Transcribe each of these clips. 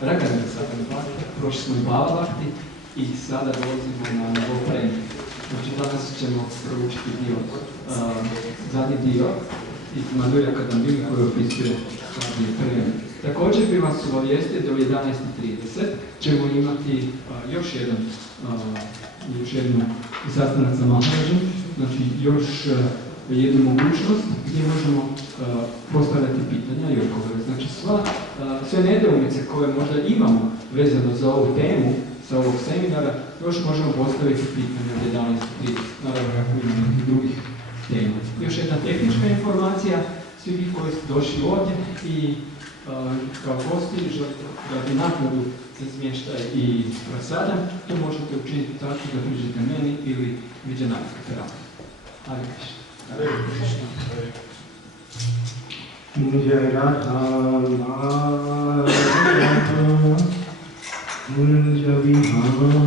Ragadana Sakana, prošli smo i Bava Bhakti i sada dolazimo na nivo prema. Znači danas ćemo proučiti zadnji dio iz Madhurya kadambini koji opisuje zadnji prema. Također bi vas obavijestio da u 11:30 ćemo imati još jednu sastanak sa Maharađom, znači još jednu mogućnost gdje možemo postavljati pitanja i odgovore. Znači sve nedoumice koje možda imamo vezano za ovu temu, sa ovog seminara, još možemo postaviti pitanja od 11:30, naravno ako imamo nekih drugih tema. Još jedna tehnička informacija, svi vi koji ste došli ovdje i kao gosti želite dati naknadu za smještaj i prasadam, to možete učiniti tako da priđete meni ili viđenarska terapija. Hare Krishna. Hare Krishna. Jai Radha Kunja Vihari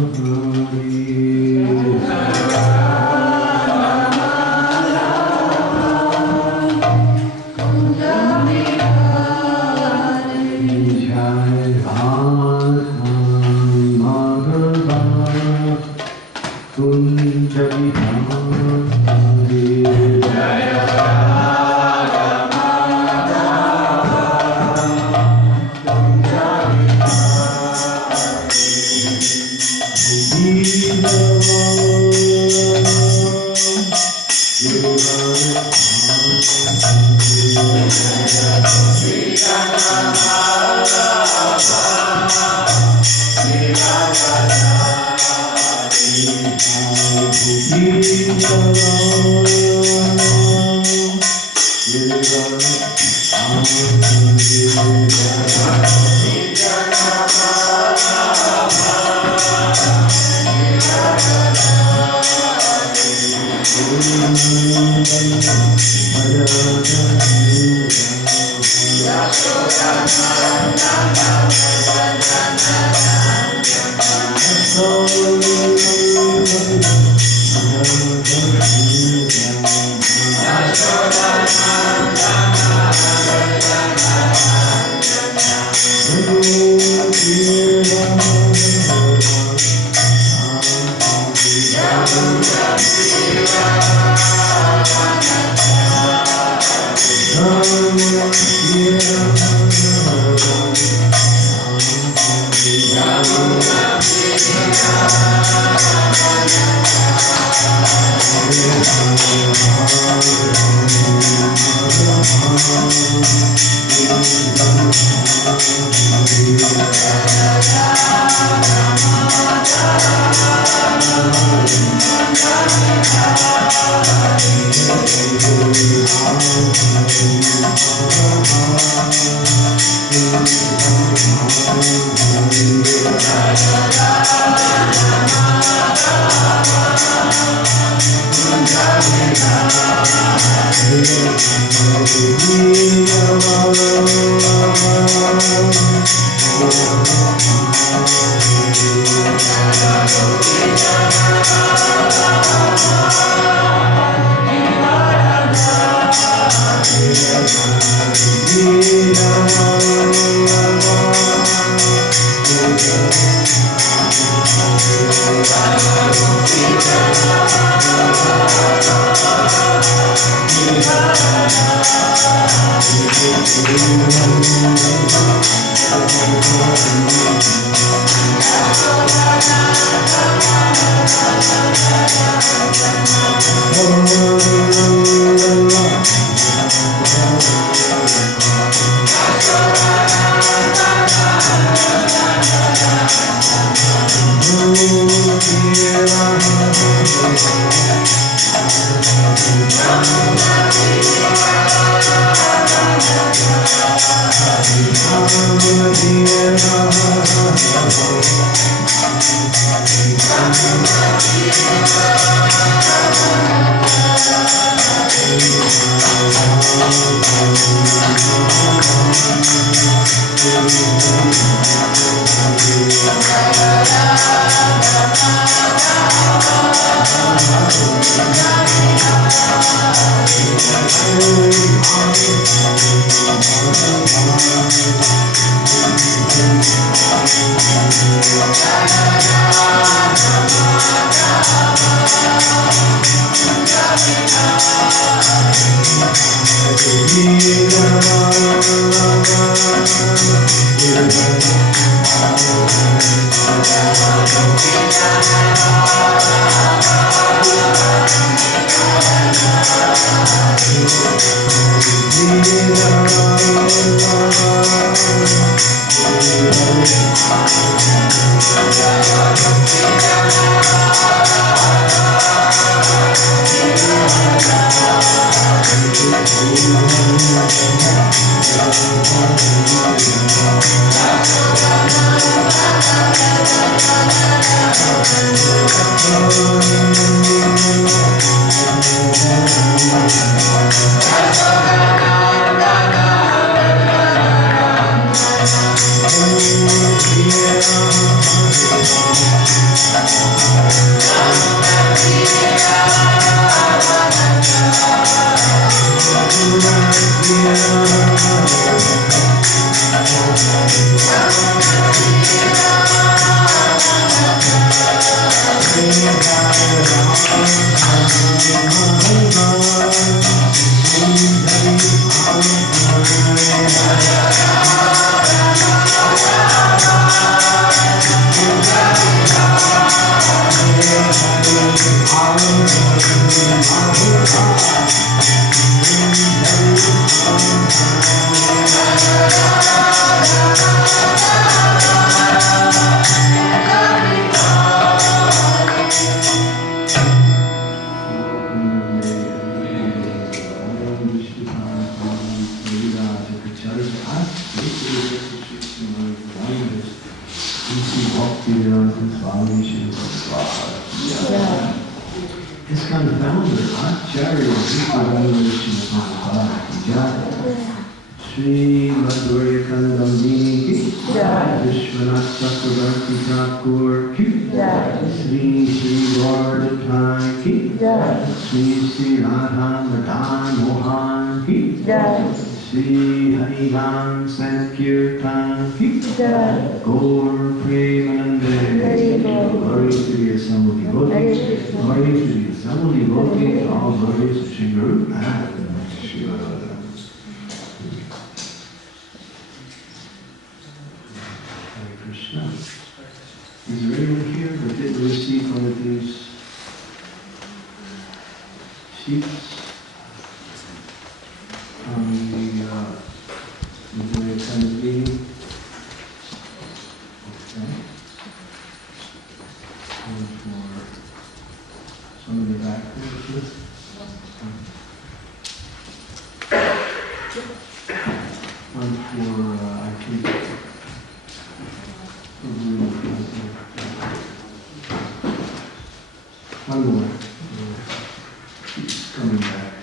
Thank you. His confounder, Acharya, Sri Madhurya Kadambini ki, Vishwanath Chakravarti Thakur ki, Sri Gordhathai ki, Sri Radha Madan Mohan ki, Sri Harivan Sankirtan ki, Gaur Premanande, glory to the assembled devotees, glory to the assembled devotees, all glories to Sri Guru and Sri Radha. Hare Krishna. Is there anyone here that didn't receive one of these sheets from the Madhurya Kadambini? Okay. And for some of the back there, one for, I think, one more. It's coming back.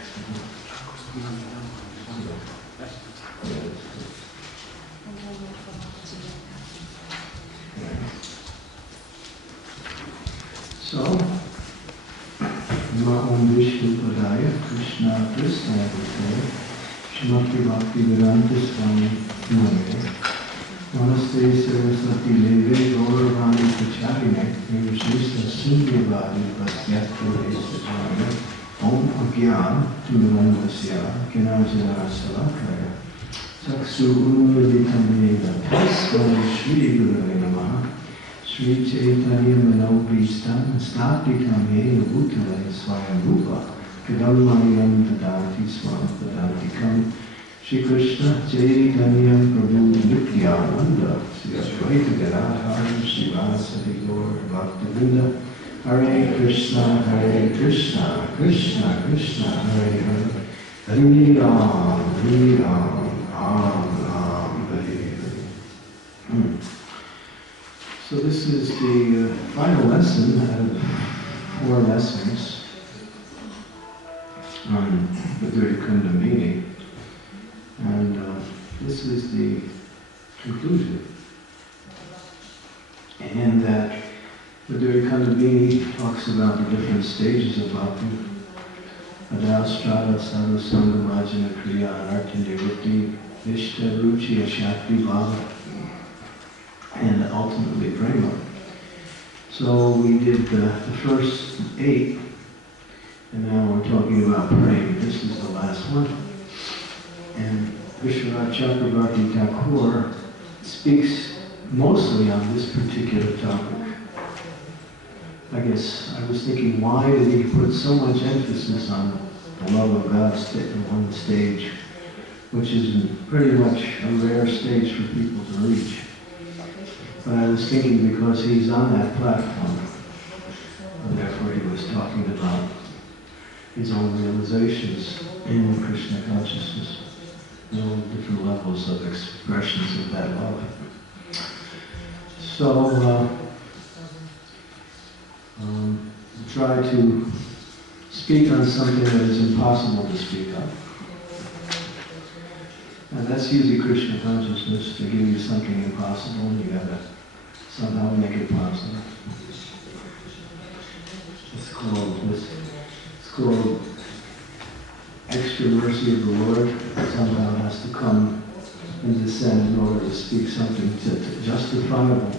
So, Om Vishnu Padaya, Krishna Prasthaya Bhutaya, Shrimati Bhakti Vedanta Swami Namaste. Namaste Saraswati Deve Gauravani Pacharine, Nirvishista Sindhyavadi Vasyatra Vesajaya, Om Agyan Tunavandasya, Kinarjana Salakaya, Saksu Unuvaditam Yeda, Tasmai Shri Gurave Namaha, Sri Chaitanya Manobhistam, Statikam Yena Bhutale Swayam Rupa, Kadambini Tadati Swam Tadatikam, Shri Krishna Chaitanya Prabhu Nityananda, Sri Advaita Gadadhara, Sri Vasadi Lord Bhaktivinoda, Hare Krishna, Krishna Krishna, Hare Hare, Hare Ram, Ram Ram, Hare Hare. So this is the final lesson out of 4 lessons on Madhurya Kadambini. And this is the conclusion. And that Madhurya Kadambini talks about the different stages of bhakti. Adastrada, Sadhu, Sangha, Majana, Kriya, Anartha, Nivritti, Ishta, Ruchi, Ashakti, Bhava. and ultimately prema. So we did the first 8, and now we're talking about praying. This is the last one. And Vishwanath Chakravarti Thakur speaks mostly on this particular topic. I guess I was thinking, why did he put so much emphasis on the love of God on the stage, which is pretty much a rare stage for people to reach. But I was thinking because he's on that platform, and therefore he was talking about his own realizations in Krishna consciousness, all different levels of expressions of that love. So, try to speak on something that is impossible to speak of. And that's usually Krishna consciousness, to give you something impossible, and you gotta somehow make it possible. It's called extra mercy of the Lord. It somehow has to come and descend in order to speak something justifiable.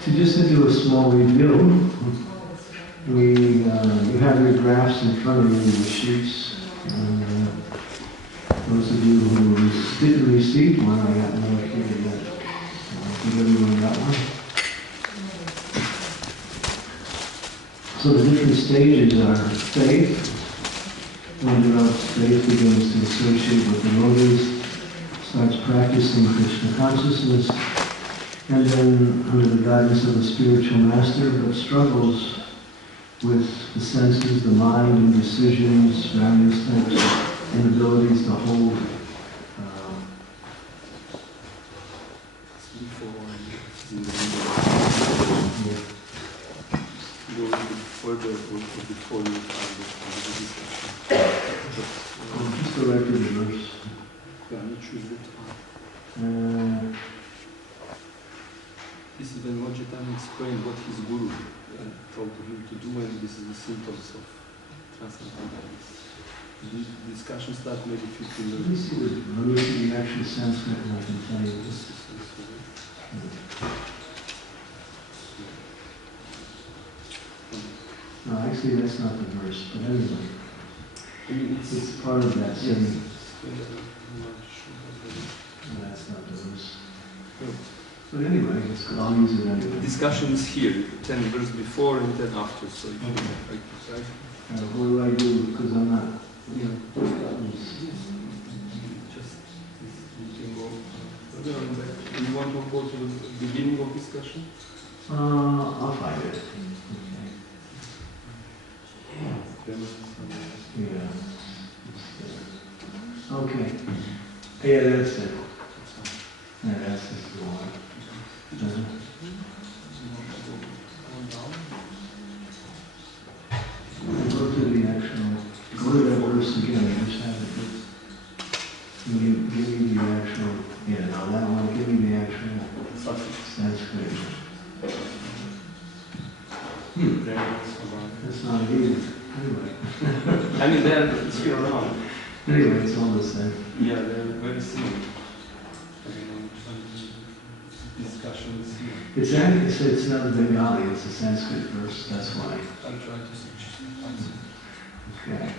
So just to do a small review, you have your graphs in front of you, the sheets. And, those of you who didn't receive one, I got no here yet. Did everyone got one? So the different stages are faith. One develops faith, begins to associate with devotees, starts practicing Krishna consciousness, and then under the guidance of a spiritual master, but struggles with the senses, the mind, indecisions, various types of inabilities to hold. Just directly reverse. This is when Lord Chaitanya explained what his guru told him to do, and this is the symptoms of transcendentalism. The discussion starts maybe 15 minutes. Let me see the actual Sanskrit and I can tell you this. No, actually that's not the verse, but anyway. It's part of that same. No, that's not the verse. But anyway, I'll use it anyway. The discussion is here, 10 verse before and 10 after, so if you like to say. What do I do? Because I'm not, Just, you can go further on that. Do you want to go to the beginning of discussion? I'll find it. Yeah. Okay. Yeah, that's it. Yeah, that's just the one. Go to the actual, go to that verse again, just have it. Give me the actual, yeah, no, that one, give me the actual Sanskrit. That's not easy. Anyway. I mean, it's here around. Anyway, it's all the same. Yeah, they're very similar. Discussions here. It's actually, it's not a Bengali, it's a Sanskrit verse, that's why. I'll try to switch. Okay.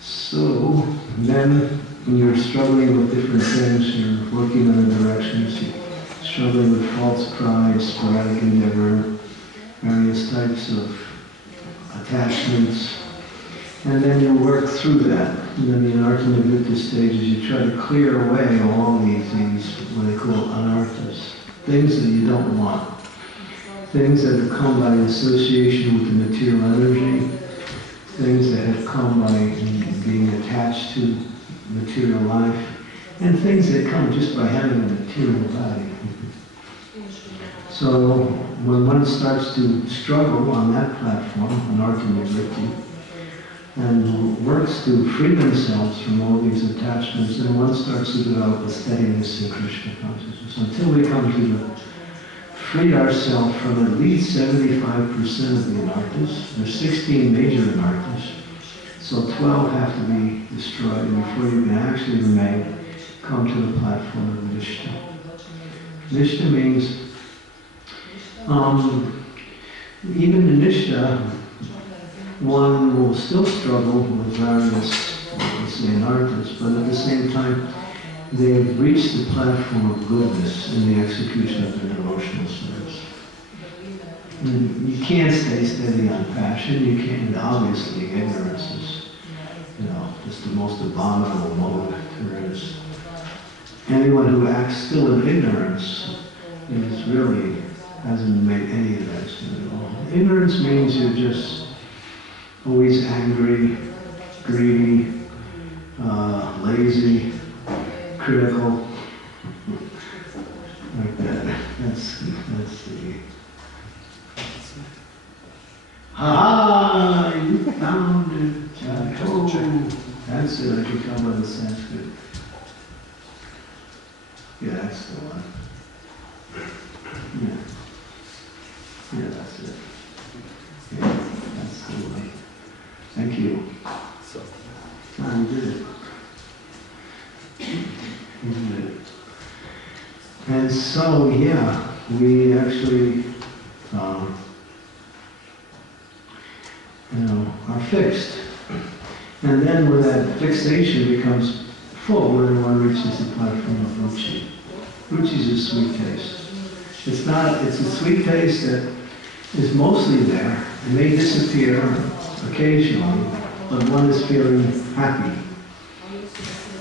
So, then, when you're struggling with different things, you're working in the directions, you're struggling with false pride, sporadic endeavor, various types of attachments, and then you work through that. And then the anartha nivritta stages, you try to clear away all these what they call anarthas, things that you don't want, things that have come by association with the material energy, things that have come by being attached to material life, and things that come just by having a material body. So when one starts to struggle on that platform, anartha nivritti, and works to free themselves from all these attachments, then one starts to develop a steadiness in Krishna consciousness until we come to free ourselves from at least 75% of the anarthas. There's 16 major anarthas, so 12 have to be destroyed before you can actually come to the platform of Vishnu. Nishta means, even in Nishta, one will still struggle with various, let's say, anarthas, but at the same time, they've reached the platform of goodness in the execution of their devotional service. And you can't stay steady on passion, you can't, obviously ignorance is, just the most abominable mode there is. Anyone who acts still in ignorance is really, hasn't made any advancement at all. Ignorance means you're just always angry, greedy, lazy, critical, like that. That's the... Ha! You found it! Oh, that's it, I can tell by the Sanskrit. Yeah, that's the one. Yeah, that's it. Yeah, that's the one. Thank you. You did it. You did it. And so, yeah, we actually, are fixed. And then when that fixation becomes full, then one reaches the platform of ruchi. Ruchi is a sweet taste. It's a sweet taste that is mostly there. It may disappear occasionally, but one is feeling happy.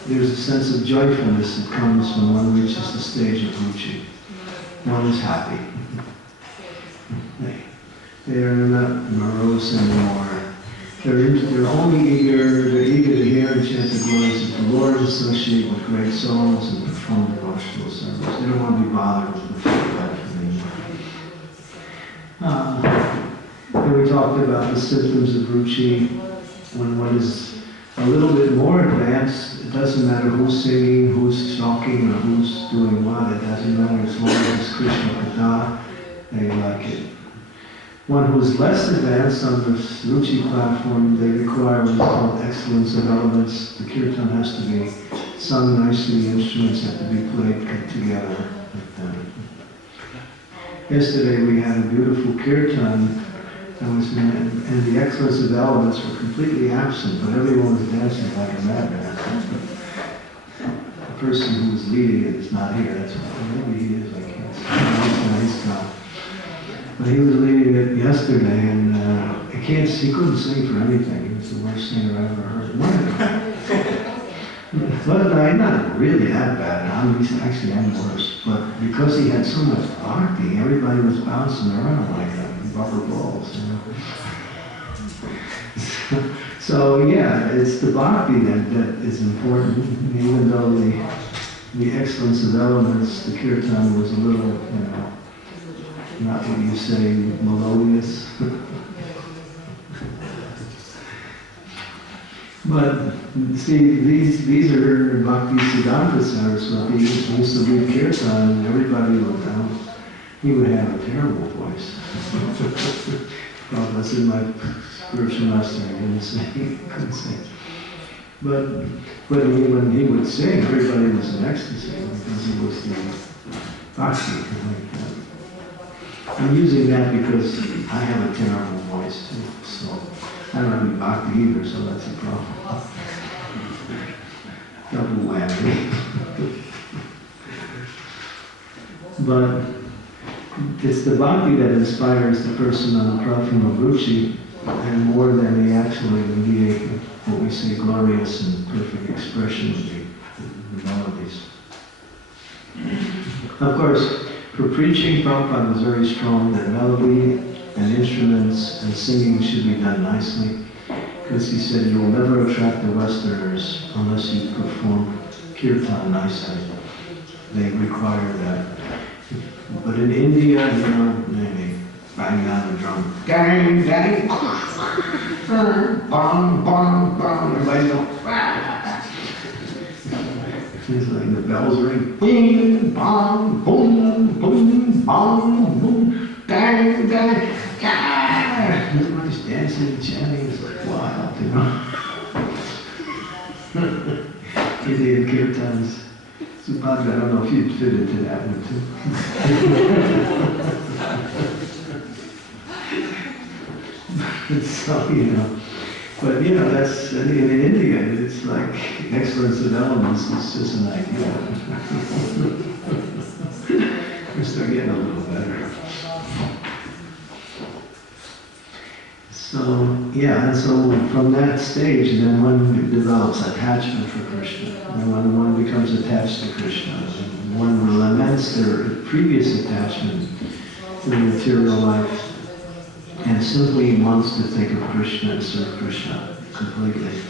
There's a sense of joyfulness that comes when one reaches the stage of ruchi. One is happy. They're not morose anymore. They're only eager to hear and chant the glories of the Lord, associate with great souls, and perform devotional service. They don't want to be bothered with the life anymore. And we talked about the symptoms of ruchi. When one is a little bit more advanced, it doesn't matter who's singing, who's talking, or who's doing what. It doesn't matter as long as it's Krishna Katha, they like it. One who is less advanced on this ruchi platform, they require what is called excellence of elements. The kirtan has to be sung nicely, instruments have to be played together. Yesterday we had a beautiful kirtan, and the excellence of elements were completely absent, but everyone was dancing like a madman. The person who was leading it is not here, that's why. Maybe he is, I can't see. He's gone. But he was leading it yesterday, and he couldn't sing for anything. He was the worst singer I ever heard. But not really that bad. I'm worse. But because he had so much bhakti, everybody was bouncing around like rubber balls. So yeah, it's the bhakti that is important. Even though the excellence of elements, the kirtan was a little, not what you say, melodious. But see, these are Bhakti Siddhanta Saraswati. He used to lead kirtan, and everybody looked down. He would have a terrible voice. Well, that's in my spiritual master. He couldn't sing. But when he would sing, everybody was in ecstasy because he was the Bhakti. I'm using that because I have a terrible voice too, so I don't have any bhakti either, so that's a problem. Double whammy. But it's the bhakti that inspires the person on the platform of ruchi, and more than the actually what we say glorious and perfect expression of the melodies. Of course, for preaching, Prabhupada was very strong that melody and instruments and singing should be done nicely, because he said you will never attract the Westerners unless you perform kirtan nicely. They require that. But in India, they bang on the drum. Gang, gang, bong, bong, bong. Everybody goes, it's like the bells ring. Bing, bong, boom, boom, bong, boom. Gang, gang, gang. Everybody's dancing and chanting. It's like wild, Indian kirtans. Subhadra, I don't know if you'd fit into that one too. So, you know, but you know, that's, in India, it's like excellence of elements, it's just an idea. We're still getting a little better. So, yeah, and so from that stage, then one develops attachment for Krishna. And when one becomes attached to Krishna, one laments their previous attachment to the material life and simply wants to think of Krishna and serve Krishna completely.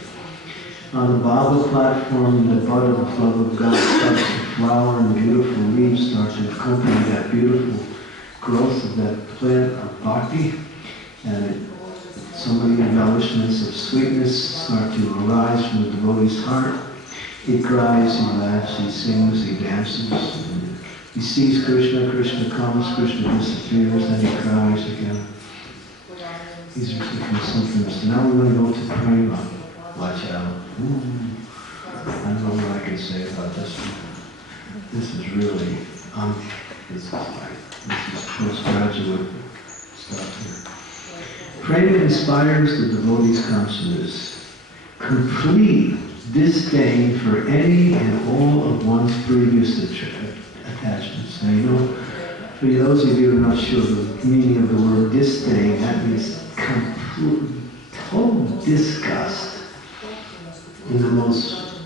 On the Bhava platform, the bud of the love of God starts to flower and beautiful leaves start to accompany that beautiful growth of that plant of bhakti. And so many embellishments of sweetness start to arise from the devotee's heart. He cries, he laughs, he sings, he dances. And he sees Krishna, Krishna comes, Krishna disappears, then he cries again. These are different symptoms. Now we're going to go to prema. Watch out. Ooh. I don't know what I can say about this one. This is really, this is postgraduate stuff here. Prema inspires the devotee's consciousness. Complete disdain for any and all of one's previous attachments. Now, you know, for those of you who are not sure the meaning of the word disdain, that means complete, total disgust in the most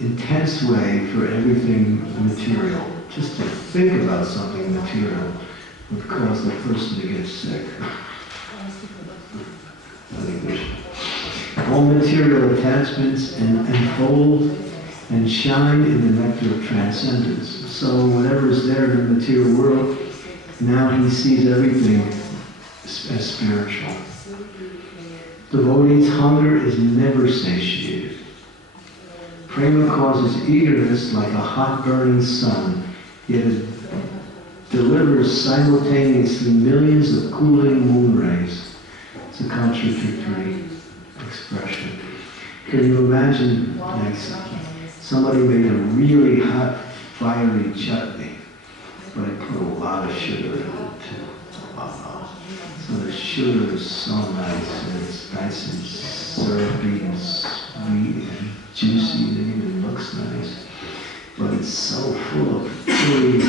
intense way for everything material. Just to think about something material would cause the person to get sick. All material attachments unfold and shine in the nectar of transcendence. So whatever is there in the material world, now he sees everything as spiritual. Devotee's hunger is never satiated. Prema causes eagerness like a hot burning sun, yet it delivers simultaneously millions of cooling moon rays. It's a contradictory expression. Can you imagine, like, somebody made a really hot, fiery chutney, but it put a lot of sugar in it too. So the sugar is so nice, and it's nice and syrupy and sweet and juicy, and it even looks nice. But it's so full of chilies,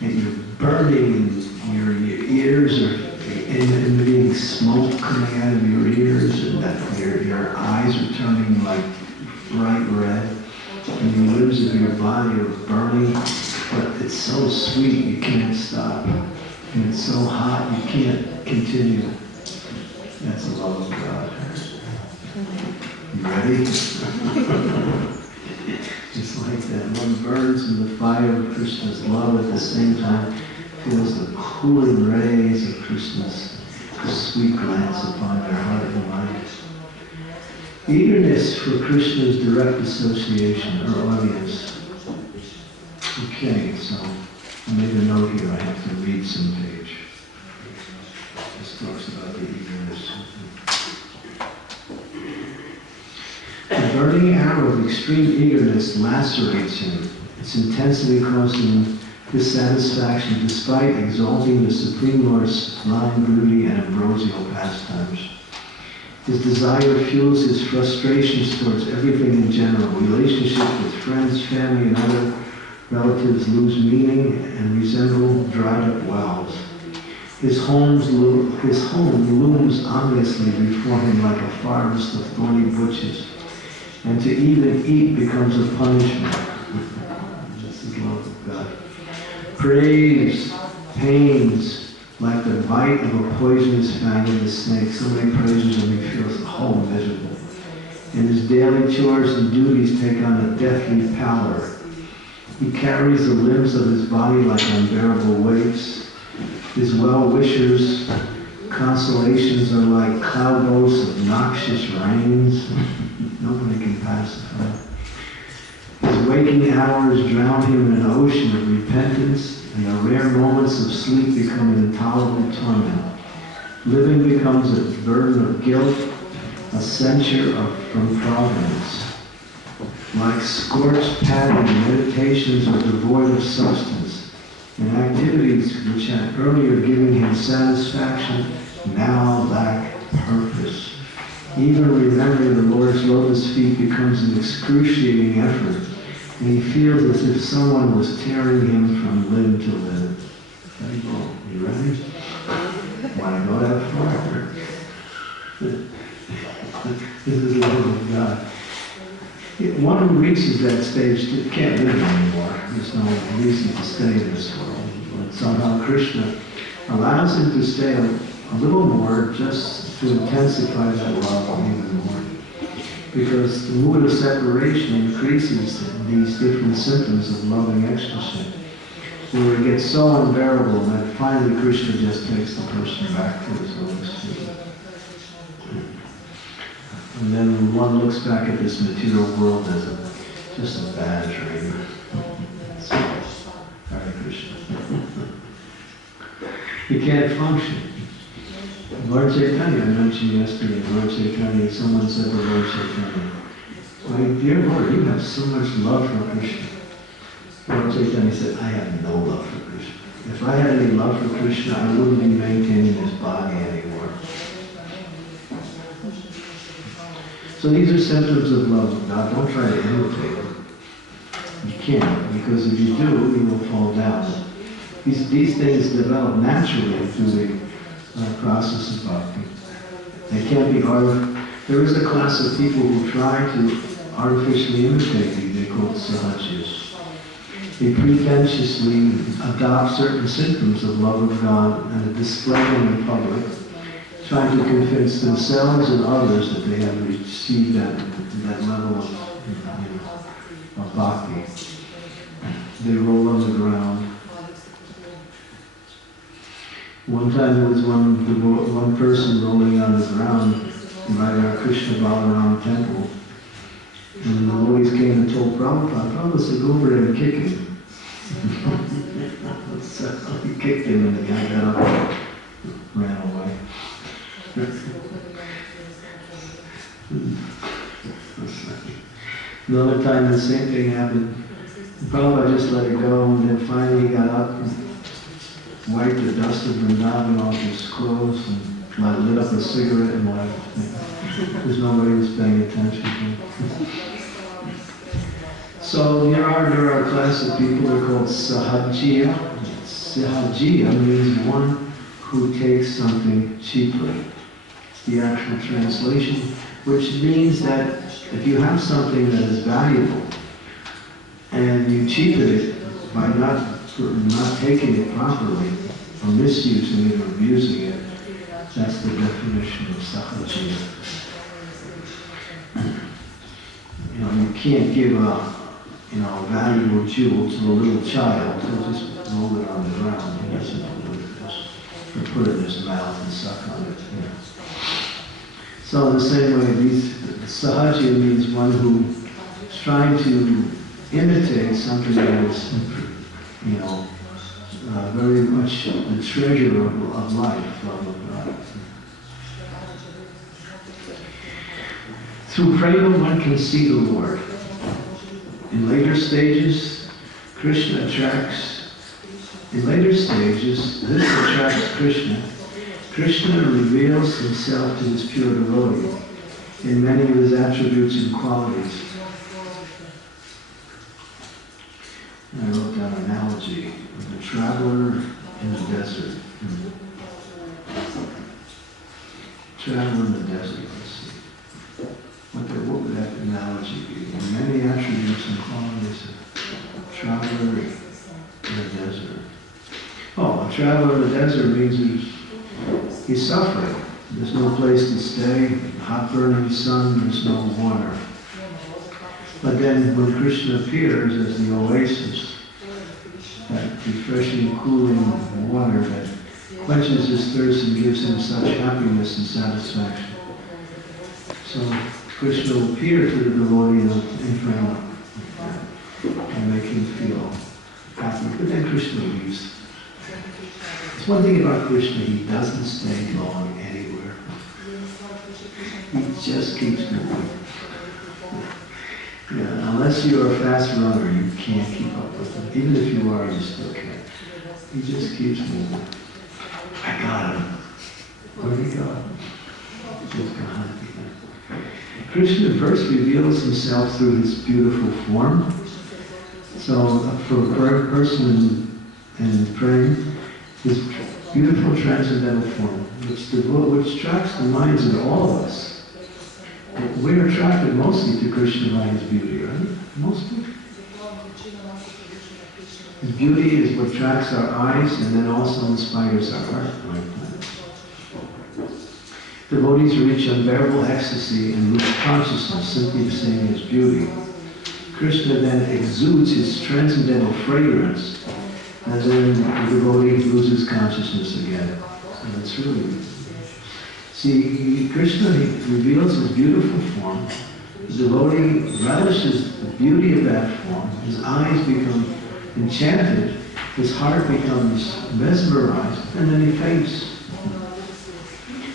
and you're burning, your ears are and being smoke coming out of your ears, and that your eyes are turning like bright red, and the limbs of your body are burning, but it's so sweet you can't stop, and it's so hot you can't continue. That's the love of God. You ready? It's like that. One burns in the fire of Krishna's love, at the same time feels the cooling rays of Krishna's sweet glance upon their heart and mind. Eagerness for Krishna's direct association or audience. Okay, so I made a note here. I have to read some page. This talks about the eagerness. The burning arrow of extreme eagerness lacerates him. Its intensity causes him dissatisfaction despite exalting the Supreme Lord's sublime beauty and ambrosial pastimes. His desire fuels his frustrations towards everything in general. Relationships with friends, family, and other relatives lose meaning and resemble dried up wells. His home looms ominously before him like a forest of thorny bushes, and to even eat becomes a punishment. This is love of God. Craves, pains, like the bite of a poisonous fang of a snake. Somebody praises him, he feels the whole miserable. And his daily chores and duties take on a deathly pallor. He carries the limbs of his body like unbearable weights. His well-wishers' consolations are like cloudbursts of noxious rains. Nobody can pacify. His waking hours drown him in an ocean of repentance, and the rare moments of sleep become an intolerable torment. Living becomes a burden of guilt, a censure from providence. Like scorched padding, meditations are devoid of substance, and duties which had earlier given him satisfaction now lack purpose. Even remembering the Lord's lotus feet becomes an excruciating effort, and he feels as if someone was tearing him from limb to limb. Very cool. You ready? Want to go that far? This is the love of God. One who reaches that stage can't live anymore. There's no reason to stay in this world. But somehow Krishna allows him to stay a little more just to intensify that love even more. Because the mood of separation increases these different symptoms of loving ecstasy, where it gets so unbearable that finally Krishna just takes the person back to his lotus feet. And then one looks back at this material world as just a bad dream. So, Hare Krishna. You can't function. Lord Chaitanya, I mentioned yesterday, Lord Chaitanya, someone said to Lord Chaitanya, my dear Lord, you have so much love for Krishna. Lord Chaitanya said, I have no love for Krishna. If I had any love for Krishna, I wouldn't be maintaining this body anymore. So these are symptoms of love of God. Don't try to imitate them. You can't, because if you do, you will fall down. These things develop naturally through the process of bhakti. They can't be There is a class of people who try to artificially imitate you. They're called sahajis. They pretentiously adopt certain symptoms of love of God and display them in public, trying to convince themselves and others that they have received that level of bhakti. They roll on the ground. One time there was one person rolling on the ground by our Krishna Balaram temple. And the devotees came and told Prabhupada, Prabhupada said, go over there and kick him. So he kicked him and the guy got up and ran away. Another time the same thing happened. Prabhupada just let it go, and then finally he got up and wiped the dust of Vrindavan off his clothes and lit up a cigarette and left. Because nobody was paying attention to him. So there are a class of people that are called sahajiya. Sahajiya means one who takes something cheaply. The actual translation, which means that if you have something that is valuable and you cheapen it by not taking it properly, or misusing it or abusing it, that's the definition of sahajiya. You can't give a valuable jewel to a little child. He'll just roll it on the ground. He doesn't know what it is. Or put it in his mouth and suck on it. So in the same way, sahajiya means one who is trying to imitate something that is, very much the treasure of life, love of God. Through prema, one can see the Lord. In later stages, this attracts Krishna. Krishna reveals himself to his pure devotee in many of his attributes and qualities. I wrote down an analogy of a traveler in the desert. Traveler in the desert, let's see. What would that analogy be? In many attributes and qualities of traveler in the desert. Oh, a traveler in the desert means he's suffering. There's no place to stay, hot burning sun, there's no water. But then when Krishna appears as the oasis, that refreshing, cooling water that quenches his thirst and gives him such happiness and satisfaction. So Krishna will appear to the devotee in front and make him feel happy. But then Krishna leaves. It's one thing about Krishna, he doesn't stay long anywhere. He just keeps moving. Unless you're a fast runner, you can't keep up with him. Even if you are, you still can't. He just keeps moving. I got him. Where'd he go? He's gone. Krishna first reveals himself through his beautiful form. So for a person in praying, his beautiful transcendental form, which attracts the minds of all of us. We're attracted mostly to Krishna by his beauty, right? Mostly. His beauty is what attracts our eyes and then also inspires our heart. Devotees reach unbearable ecstasy and lose consciousness simply seeing his beauty. Krishna then exudes his transcendental fragrance, and then the devotee loses consciousness again. And it's really... See, Krishna reveals his beautiful form. The devotee relishes the beauty of that form. His eyes become enchanted. His heart becomes mesmerized, and then he faints.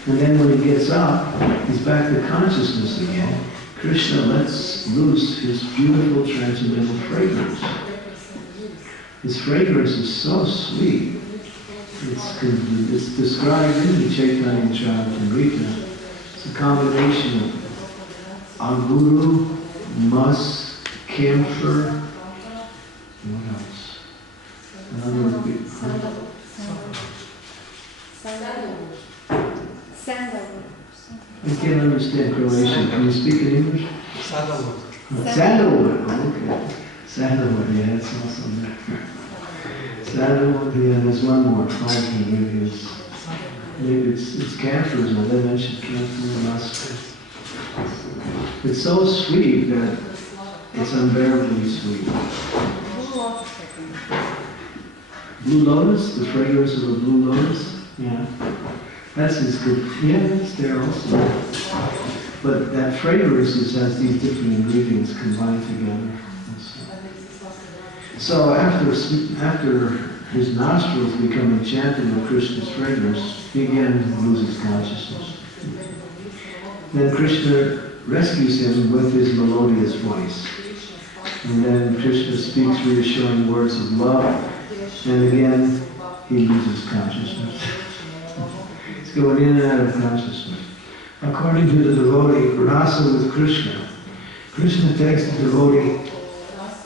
And then when he gets up, he's back to consciousness again. Krishna lets loose his beautiful transcendental fragrance. His fragrance is so sweet. It's described in the Chaitanya Charitamrita. It's a combination of aguru, musk, camphor, what else? Another big... Sandalwood. I can't understand Croatian. Can you speak in English? Sandalwood. Sandalwood. Oh, okay. Sandalwood, yeah, that's also there. Sandalwood, yeah, there's one more. 5 ingredients. Maybe it's camphors. I mentioned camphor and musk. It's so sweet that it's unbearably sweet. Blue lotus, the fragrance of a blue lotus. Yeah. That's his good. Yeah, it's there also. But that fragrance has these different ingredients combined together. So after his nostrils become enchanted with Krishna's fragrance, he again loses consciousness. Then Krishna rescues him with his melodious voice. And then Krishna speaks reassuring words of love, and again he loses consciousness. He's going in and out of consciousness. According to the devotee, rasa with Krishna, Krishna takes the devotee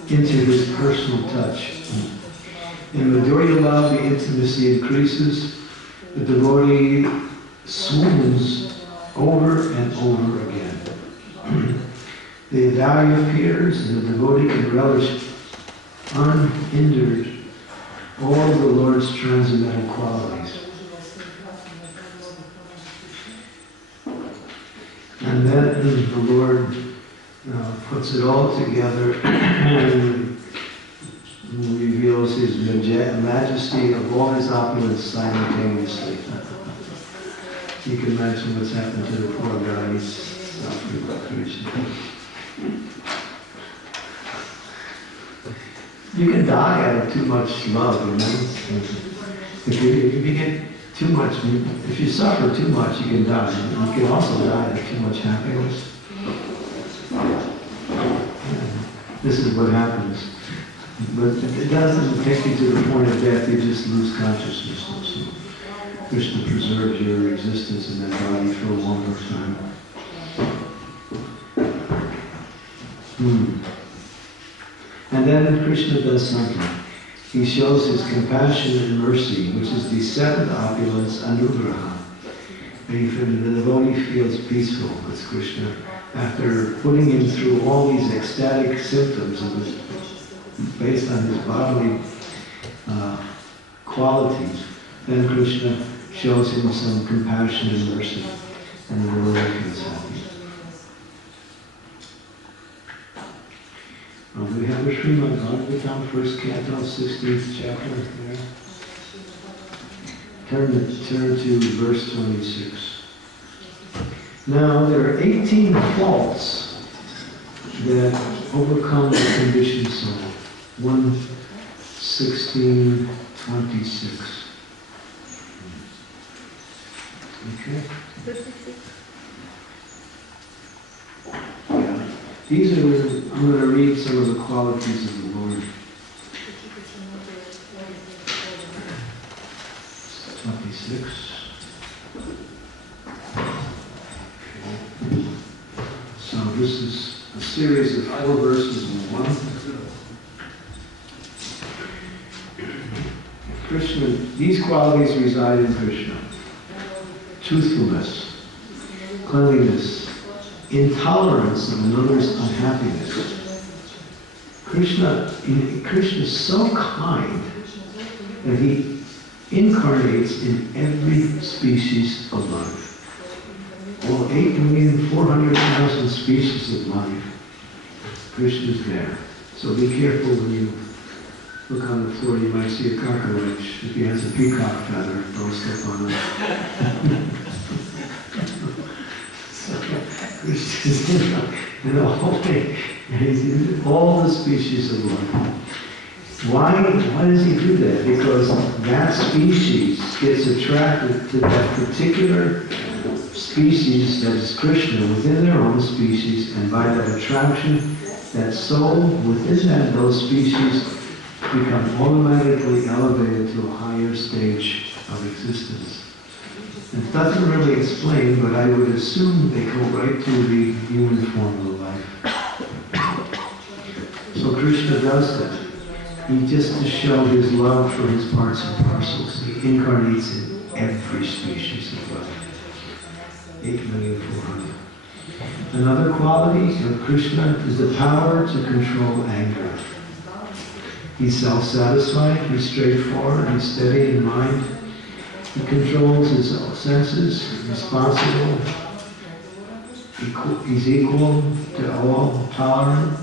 into his personal touch. In Madhurya love, the intimacy increases. The devotee swoons over and over again. The Adari appears, and the devotee can relish unhindered all the Lord's transcendental qualities. And then the Lord puts it all together and reveals his majesty of all his opulence simultaneously. You can imagine what's happened to the poor guy. He's suffering with Krishna. You can die out of too much love, you know. If you get too much, if you suffer too much, you can die. You can also die out of too much happiness. This is what happens. But it doesn't take you to the point of death, you just lose consciousness. So Krishna preserves your existence in that body for a longer time. And then Krishna does something. He shows his compassion and mercy, which is the 7th opulence, anugraha. And the devotee feels peaceful with Krishna after putting him through all these ecstatic symptoms based on his bodily qualities. Then Krishna shows him some compassion and mercy, and the devotee feels happy. Do we have a Srimad Bhagavatam, 1st canto, 16th chapter there? Turn to verse 26. Now, there are 18 faults that overcome the conditioned soul. 1:16, 26. Okay? Yeah. These are, I'm going to read some of the qualities of the Lord. 26. Okay. So this is a series of 4 verses in one. Krishna, these qualities reside in Krishna. Truthfulness, cleanliness, intolerance of another's unhappiness. Krishna is so kind that he incarnates in every species of life. All 8,400,000 species of life, Krishna is there. So be careful when you look on the floor, you might see a cockroach. If he has a peacock feather, don't step on it. So, Krishna is in the whole thing. He's in all the species of life. Why does he do that? Because that species gets attracted to that particular species that is Krishna within their own species, and by that attraction, that soul within those species become automatically elevated to a higher stage of existence. It doesn't really explain, but I would assume they go right to the human form of life. So Krishna does that. He just to show his love for his parts and parcels, he incarnates in every species of life. 8,400,000. Another quality of Krishna is the power to control anger. He's self-satisfied, he's straightforward, he's steady in mind. He controls his senses, responsible, he's equal to all, tolerant.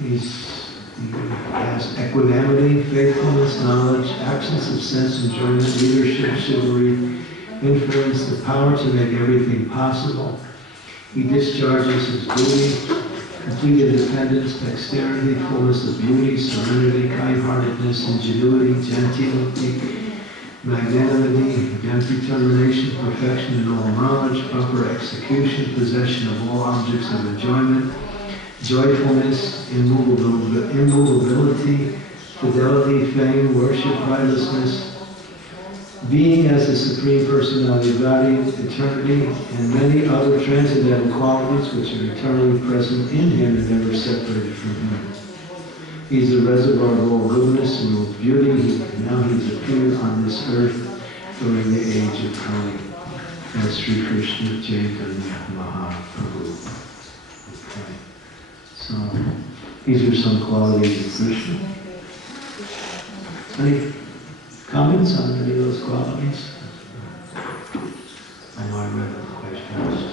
He has equanimity, faithfulness, knowledge, absence of sense enjoyment, leadership, chivalry, influence, the power to make everything possible. He discharges his duty, complete independence, dexterity, fullness of beauty, serenity, kind-heartedness, ingenuity, gentility, magnanimity, determination, perfection in all knowledge, proper execution, possession of all objects of enjoyment, joyfulness, immovability, fidelity, fame, worship, rightlessness, being as the Supreme Personality of Godhead, eternity, and many other transcendental qualities which are eternally present in him and never separated from him. He's the reservoir of all goodness and all beauty. Now he's appeared on this earth during the age of Kali as Sri Krishna Chaitanya Mahaprabhu. Okay. So, these are some qualities of Krishna. Any comments on any of those qualities? I know I read it quite fast.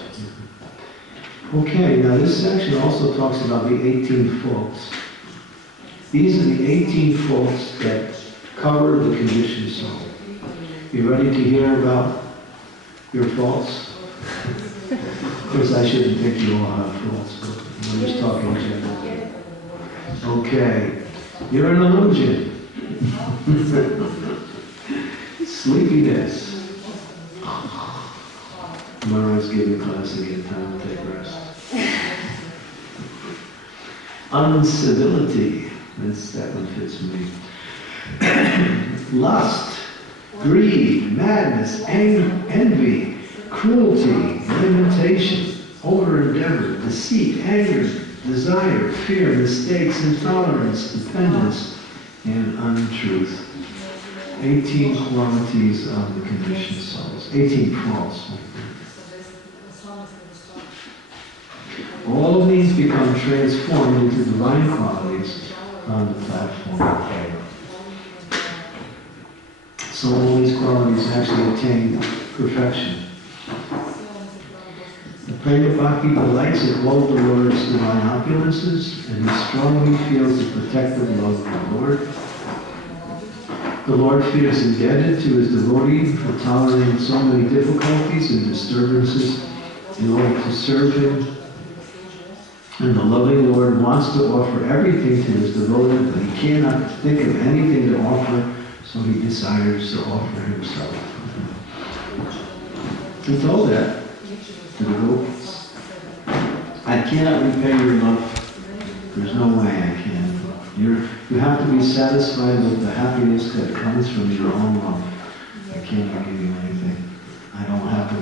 Okay, now this section also talks about the 18 faults. These are the 18 faults that cover the conditioned soul. You ready to hear about your faults? Of course, I shouldn't think you all have faults, but I'm just talking generally. Okay, you're an illusion. Sleepiness. Tomorrow's giving class again, time to take rest. Uncivility. That one fits me. Lust, greed, madness, envy, cruelty, limitation, over-endeavor, deceit, anger, desire, fear, mistakes, intolerance, dependence, and untruth. 18 qualities of the conditioned souls. 18 faults. All of these become transformed into divine qualities on the platform of prayer. So all these qualities actually attain perfection. The Prema Bhakti delights in all the Lord's divine opulences, and he strongly feels the protective love of the Lord. The Lord feels indebted to his devotee for tolerating so many difficulties and disturbances in order to serve him. And the loving Lord wants to offer everything to his devotee, but he cannot think of anything to offer, so he desires to offer himself. He told that to the gopis. I cannot repay your love. There's no way I can. You have to be satisfied with the happiness that comes from your own love. I can't give you anything. I don't have to,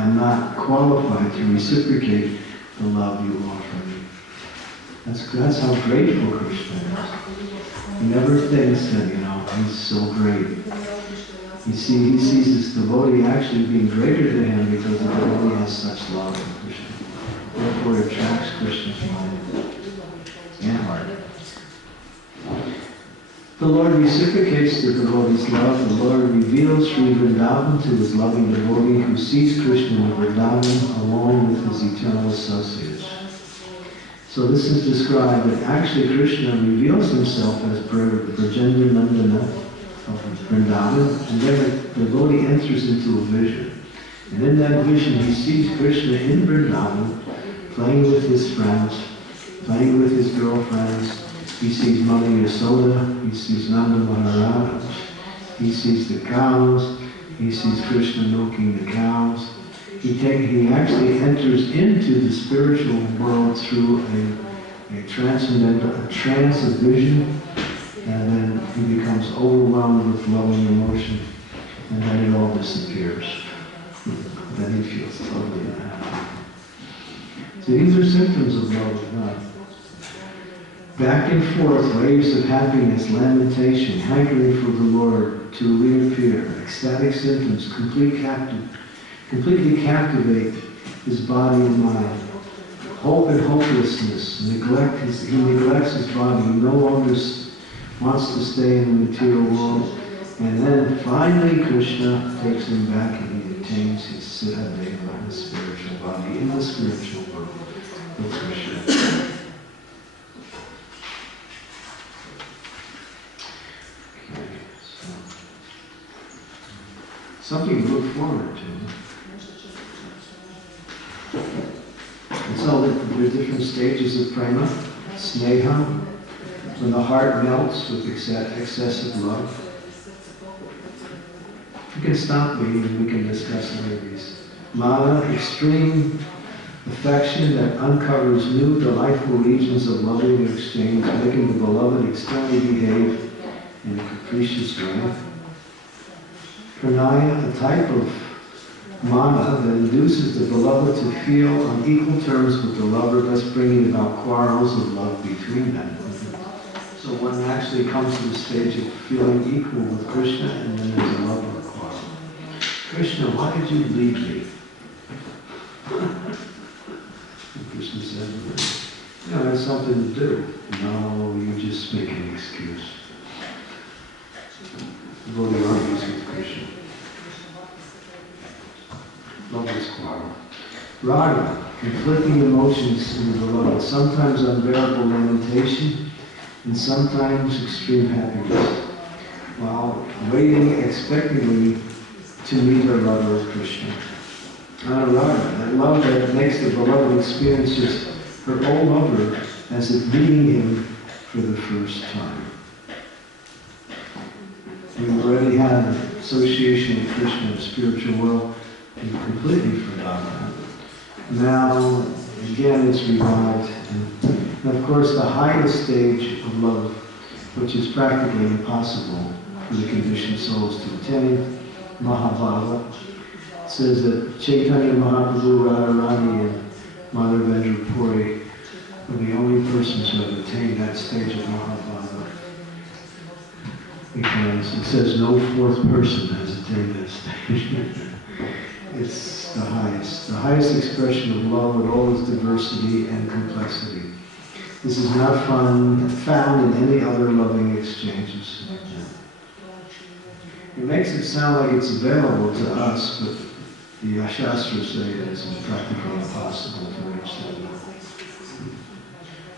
I'm not qualified to reciprocate the love you offer me. That's how grateful Krishna is. He never thinks that, he's so great. He sees this devotee actually being greater to him because the devotee has such love for Krishna. Therefore it attracts Krishna's mind and heart. The Lord reciprocates the devotee's love. The Lord reveals Sri Vrindavan to his loving devotee who sees Krishna in Vrindavan along with his eternal associates. So this is described that actually Krishna reveals himself as Brajendra Nandana of Vrindavan, and then the devotee enters into a vision. And in that vision he sees Krishna in Vrindavan, playing with his friends, playing with his girlfriends. He sees Mother Yasoda, he sees Nanda Maharaj, he sees the cows, he sees Krishna milking the cows. He actually enters into the spiritual world through a transcendental, a trance of vision, and then he becomes overwhelmed with loving emotion, and then it all disappears. Then he feels totally unhappy. So these are symptoms of love of God. Back and forth, waves of happiness, lamentation, hankering for the Lord to reappear, ecstatic symptoms, completely captivate his body and mind. Hope and hopelessness, he neglects his body, he no longer wants to stay in the material world. And then finally Krishna takes him back and he attains his siddha-deva, his spiritual body, in the spiritual world with Krishna. Something to look forward to. And so there are different stages of prema. Sneha, when the heart melts with excessive love. We can stop me and we can discuss some of these. Mana, extreme affection that uncovers new delightful regions of loving exchange, making the beloved externally behave in a capricious way. Pranaya, a type of mana that induces the beloved to feel on equal terms with the lover, thus bringing about quarrels of love between them. So one actually comes to the stage of feeling equal with Krishna, and then there's a love or a quarrel. Krishna, why did you leave me? And Krishna said, there's something to do. No, you just make an excuse. Devotee argues with Krishna. Lover's quarrel. Raga, conflicting emotions in the beloved, sometimes unbearable lamentation, and sometimes extreme happiness, while waiting expectantly to meet her lover, Krishna. Raga, that love that makes the beloved experience just her old lover as if meeting him for the first time. We've already had an association with Krishna in the spiritual world and completely forgotten. Now, again, it's revived. And of course, the highest stage of love, which is practically impossible for the conditioned souls to attain, Mahabhava, says that Chaitanya Mahaprabhu, Radharani, and Madhurya Puri are the only persons who have attained that stage of Mahabhava. Because it says no fourth person has attained that stage. It's the highest expression of love with all its diversity and complexity. This is not found in any other loving exchanges. It makes it sound like it's available to us, but the Shastras say it is practically impossible to reach that level.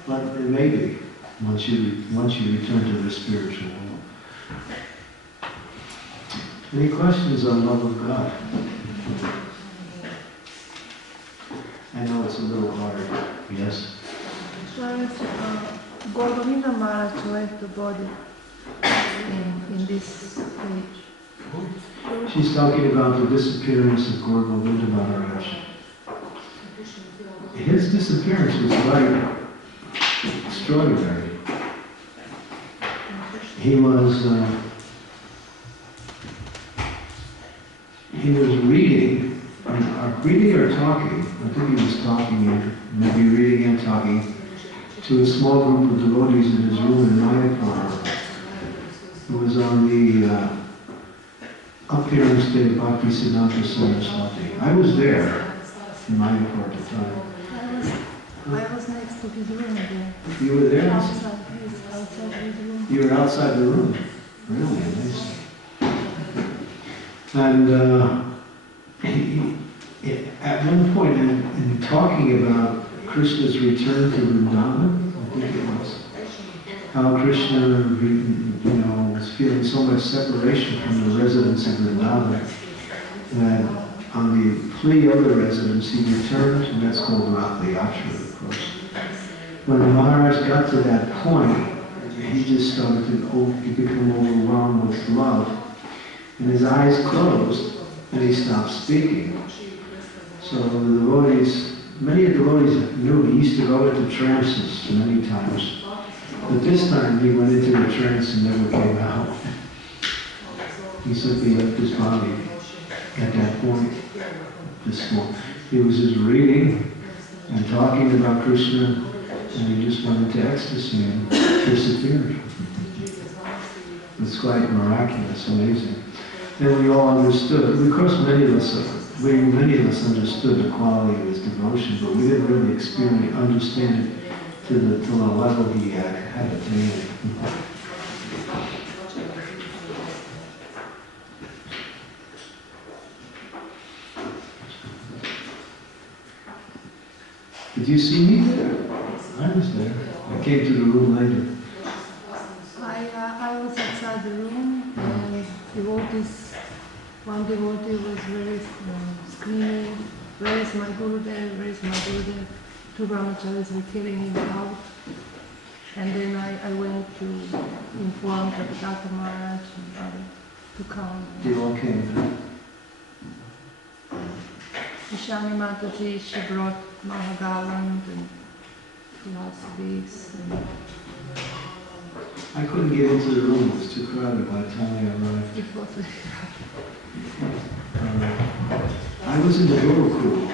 But it may be once you return to the spiritual world. Any questions on love of God? I know it's a little hard. Yes? Govinda Maharaj left the body in this stage. She's talking about the disappearance of Govinda Maharaj. His disappearance was quite extraordinary. He was he was reading, reading or talking, I think he was talking, maybe reading and talking, to a small group of devotees in his room in Mayapur. It was on the appearance day of Bhaktisiddhanta Saraswati. I was there in Mayapur at the time. I was next to his room there. You were there? Outside his room. You were outside the room? Really amazing. And at one point in talking about Krishna's return to Vrindavan, I think it was, how Krishna, was feeling so much separation from the residents of Vrindavan that on the plea of the residents he returned, and that's called Rathayatra, of course. When Maharaj got to that point, he just started to become overwhelmed with love, and his eyes closed, and he stopped speaking. So the devotees, many devotees knew he used to go into trances many times. But this time he went into a trance and never came out. He simply left his body at that point. He was just reading and talking about Krishna, and he just went into ecstasy and disappeared. It's quite miraculous, amazing. Then we all understood. Of course, many of us understood the quality of his devotion, but we didn't really understand it to the level he had attained. Did you see me there? I was there. I came to the room later. I was outside the room, and one devotee was very screaming, "Where is my Gurudev? Where is my Gurudev?" Two brahmacharis were killing him out. And then I went to inform Prabhupada Maharaj and others to come. They all came. Ishani Mataji, she brought Mahagaland and philosophies. I couldn't get into the room, it was too crowded by the time I arrived. It was I was in the Gurukul.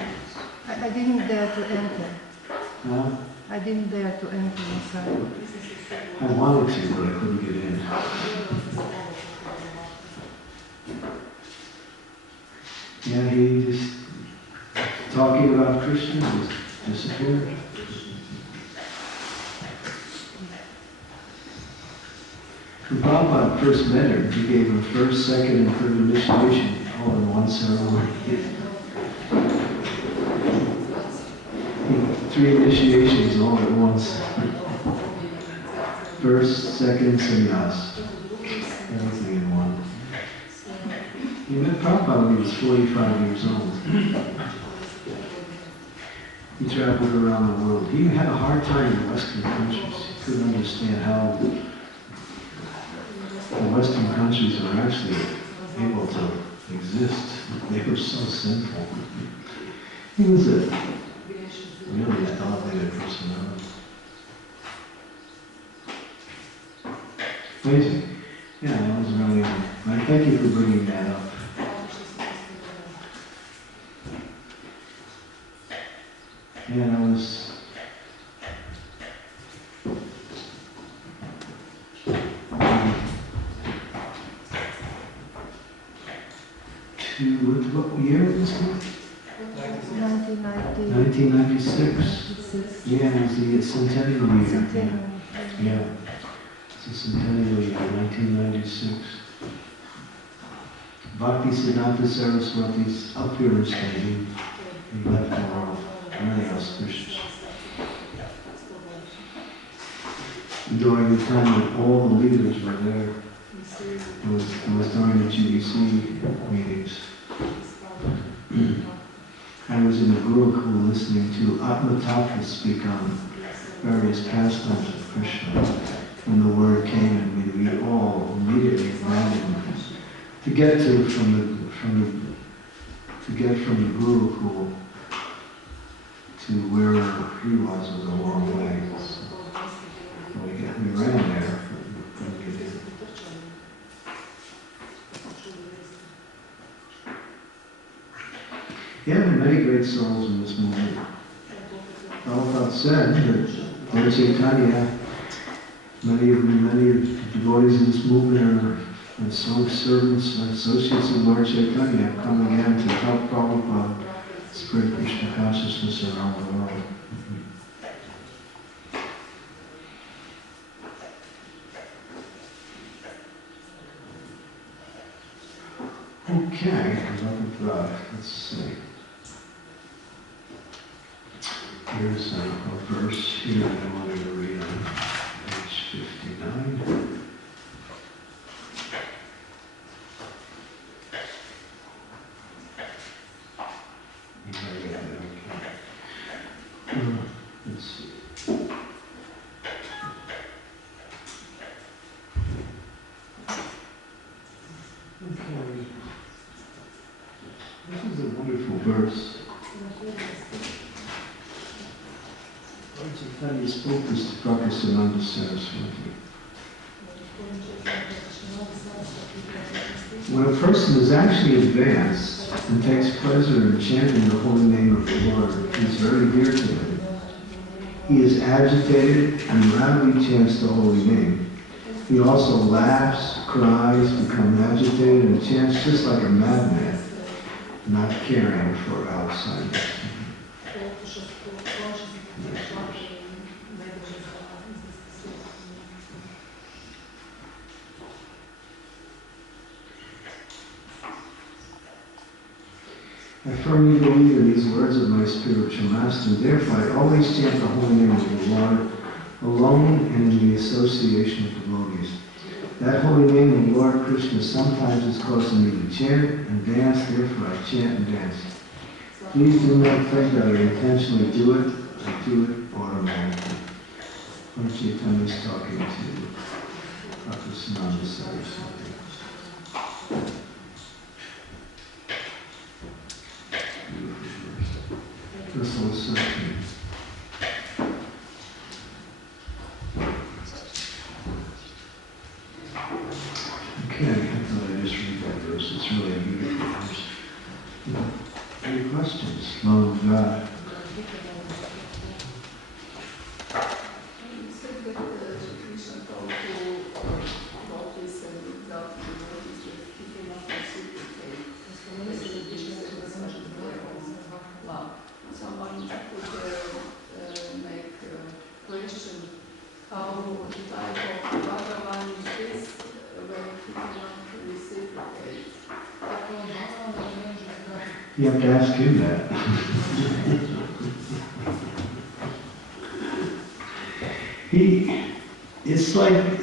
I didn't dare to enter. Huh? I didn't dare to enter inside. I wanted to, but I couldn't get in. Yeah, he just talking about Krishna just disappeared. When Prabhupada first met her, he gave her first, second, and third initiation all in one ceremony. 3 initiations all at once. First, second, sannyas. Everything in one. He met Prabhupada when he was 45 years old. He traveled around the world. He had a hard time in Western countries. He couldn't understand how the Western countries are actually able to exist. They were so sinful. He was a really elevated personality. Amazing. Yeah, that was really, I thank you for bringing that up. Yeah, that was, what year was it? 1996. Yeah, it was the centennial year. Centennial. Yeah, it's a centennial year, 1996. Bhaktisiddhanta Saraswati's appearance day, he left the world. Very auspicious. During the time that all the leaders were there, it was during the GBC meetings. I was in the Gurukul listening to Atma Tapa speak on various pastimes of Krishna. When the word came and we all immediately ran to get from the Gurukul to where he was a long way. So we ran there, but couldn't get in. Yeah, there are many great souls in this movement. Prabhupada said that Lord Chaitanya, many of the devotees in this movement are servants and associates of Lord Chaitanya have come again to help Prabhupada spread Krishna consciousness around the world. Okay, let's see. Here's a verse here that I wanted to read on page 59. Let's see. Okay. This is a wonderful verse. Lord Chaitanya spoke this to Prakasananda Saraswati. When a person is actually advanced and takes pleasure in chanting the holy name of the Lord, he is very dear to him. He is agitated and loudly chants the holy name. He also laughs, cries, becomes agitated, and chants just like a madman, not caring for outsiders. I firmly believe in these words of my spiritual master, and therefore I always chant the holy name of the Lord, alone and in the association of devotees. That holy name of Lord Krishna sometimes is causing me to chant and dance, therefore I chant and dance. Please do not think that I intentionally do it, I do it automatically. Lord Chaitanya is talking to Prakasananda Saraswati. This whole section. Okay, I thought I'd just read that verse. It's really a beautiful verse. Any questions? Love of God. You said that Krishna told to devotees and without devotees to keep enough reciprocate. Love. Someone could make a question how the type of Bhagavan is this when he cannot reciprocate. You have to ask him that.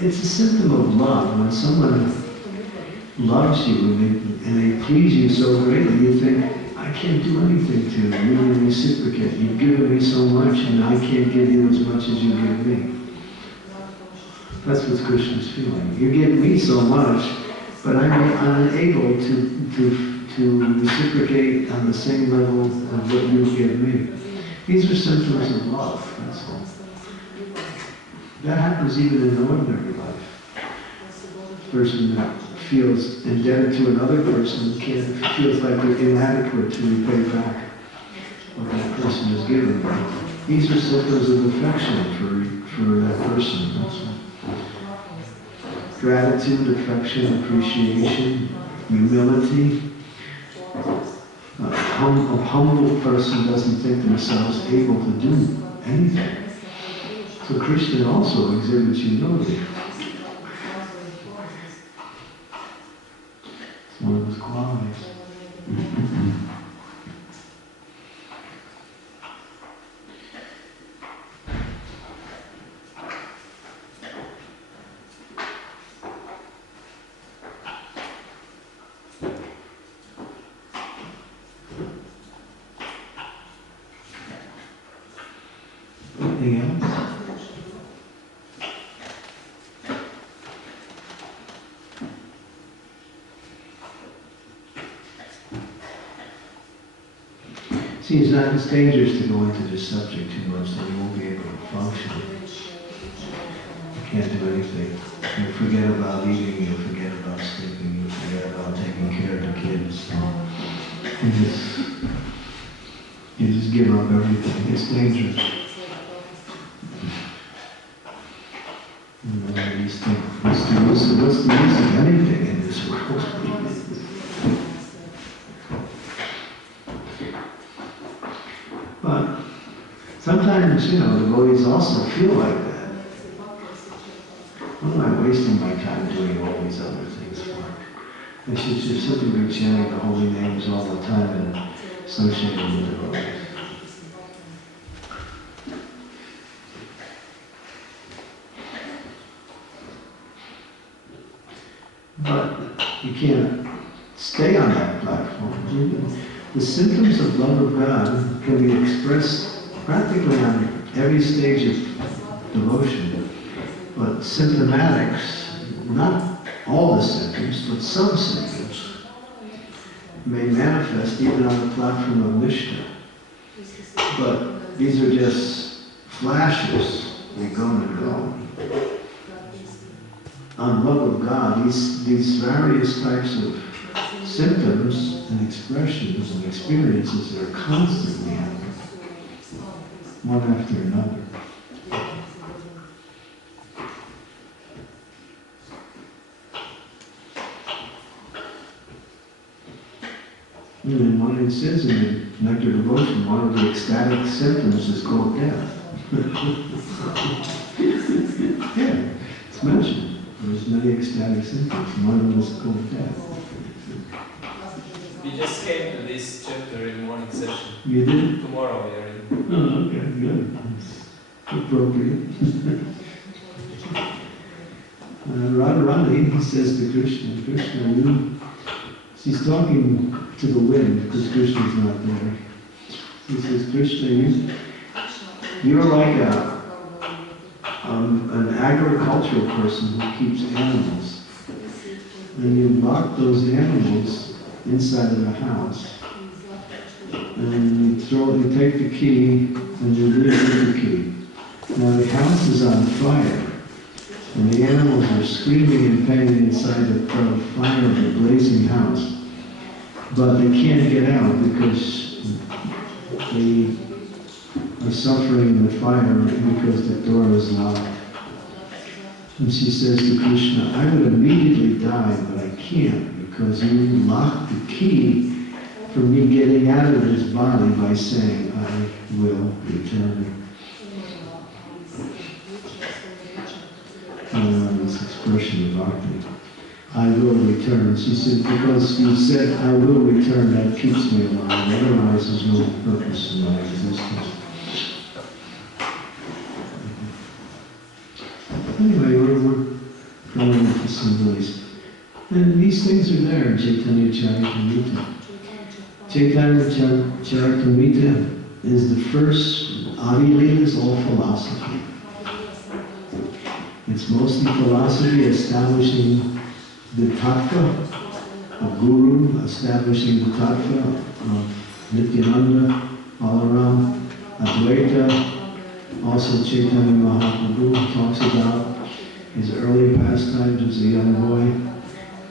It's a symptom of love. When someone loves you and they please you so greatly, you think, I can't do anything to really reciprocate. You've given me so much and I can't give you as much as you give me. That's what Krishna's feeling. You give me so much, but I'm unable to reciprocate on the same level of what you give me. These are symptoms of love, that's all. That happens even in ordinary life. A person that feels indebted to another person feels like they're inadequate to repay back what that person has given them. These are symptoms of affection for that person, that's all. Gratitude, affection, appreciation, humility. A humble person doesn't think themselves able to do anything. So Krishna also exhibits humility. It's one of his qualities. Anything else? See, it's dangerous to go into this subject too much, then you won't be able to function. You can't do anything. You'll forget about eating, you'll forget about sleeping, you'll forget about taking care of the kids. give up everything. It's dangerous. You know, you just think, what's the use of anything in this world? But sometimes, you know, the devotees also feel like that. What am I wasting my time doing all these other things for? I should just simply be chanting the holy names all the time and associating with the devotees. But you can't stay on that platform. The symptoms of love of God can be expressed practically on every stage of devotion. But symptomatics, not all the symptoms, but some symptoms, may manifest even on the platform of Vishnu. But these are just flashes. They come and go. On love of God, these various types of symptoms and expressions and experiences that are constantly happening, one after another. And when it says in the Nectar Devotion, one of the ecstatic symptoms is called death. Yeah, it's mentioned. There's many ecstatic symptoms. One of them is called death. We just came to this chapter in morning session. You did? Tomorrow we are in. Oh, okay, good. That's appropriate. Radharani, he says to Krishna, she's talking to the wind because Krishna's not there. He says, Krishna, you're like an agricultural person who keeps animals. And you lock those animals inside of a house. And you take the key and you leave the key. Now the house is on fire. And the animals are screaming in pain inside the fire of the blazing house. But they can't get out because they are suffering the fire because the door is locked. And she says to Krishna, I would immediately die, but I can't because you locked the key for me getting out of this body by saying, I will return. This expression of bhakti. I will return. She said, because you said I will return, that keeps me alive. Otherwise there's no purpose in my existence. Anyway, we're going into some ways. And these things are there in Chaitanya Charitamrita. Chaitanya Charitamrita is the first Adi Lila, is all philosophy. It's mostly philosophy establishing the tattva of Guru, establishing the tattva of Nityananda, Balaram, Advaita. Also Chaitanya Mahaprabhu talks about his early pastimes as a young boy.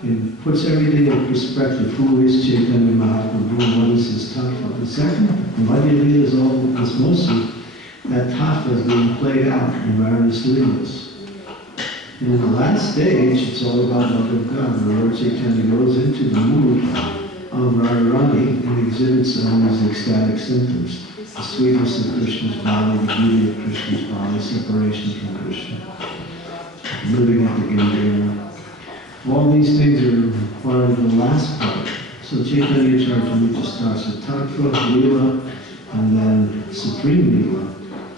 It puts everything in perspective. Who is Chaitanya Mahaprabhu and what is his tattva? The second, Madhya Lila is mostly that tattva is being played out in various leelas. And in the last stage, it's all about love of God. The Lord Chaitanya goes into the mood of Radharani and exhibits all these ecstatic symptoms. The sweetness of Krishna's body, the beauty of Krishna's body, separation from Krishna, living at the Gandhara. All these things are part of the last part. So Chaitanya Charitamrita starts with Tattva, Lila, and then Supreme Lila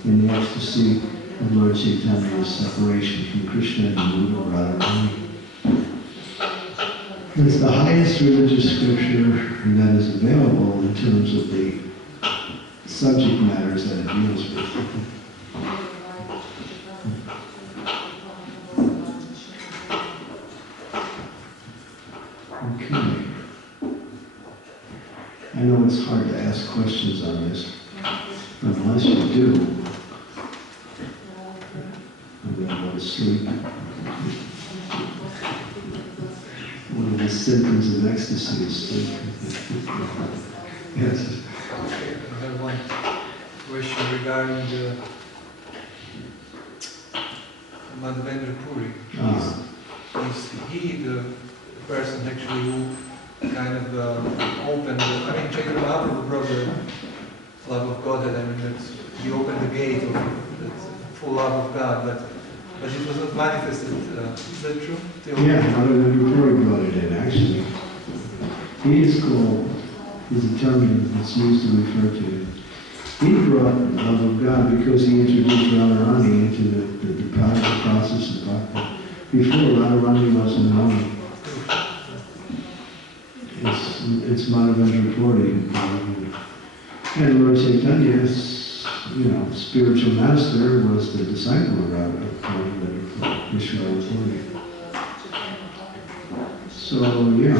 in the ecstasy of Lord Chaitanya's separation from Krishna and the mood of Radharani. It's the highest religious scripture that is available in terms of the subject matters that it deals with. Okay. I know it's hard to ask questions on this, but unless you do, I'm going to go to sleep. One of the symptoms of ecstasy is sleep. Yes. I have one. question regarding the Madhurya Puri. Is he the person actually who kind of opened, Candramauli brought the love of Godhead, that he opened the gate of that full love of God, but it was not manifested. Is that true? Yeah, Madhurya Puri brought it in, actually. He is called, is a term that's used to refer to it. He brought the love of God because he introduced Radharani into the process of bhakti. Before, Radharani wasn't known. It's Madhurya Puri who brought him. And Lord Chaitanya's, spiritual master was the disciple of Radharani, Vishwara Puri. So, yeah.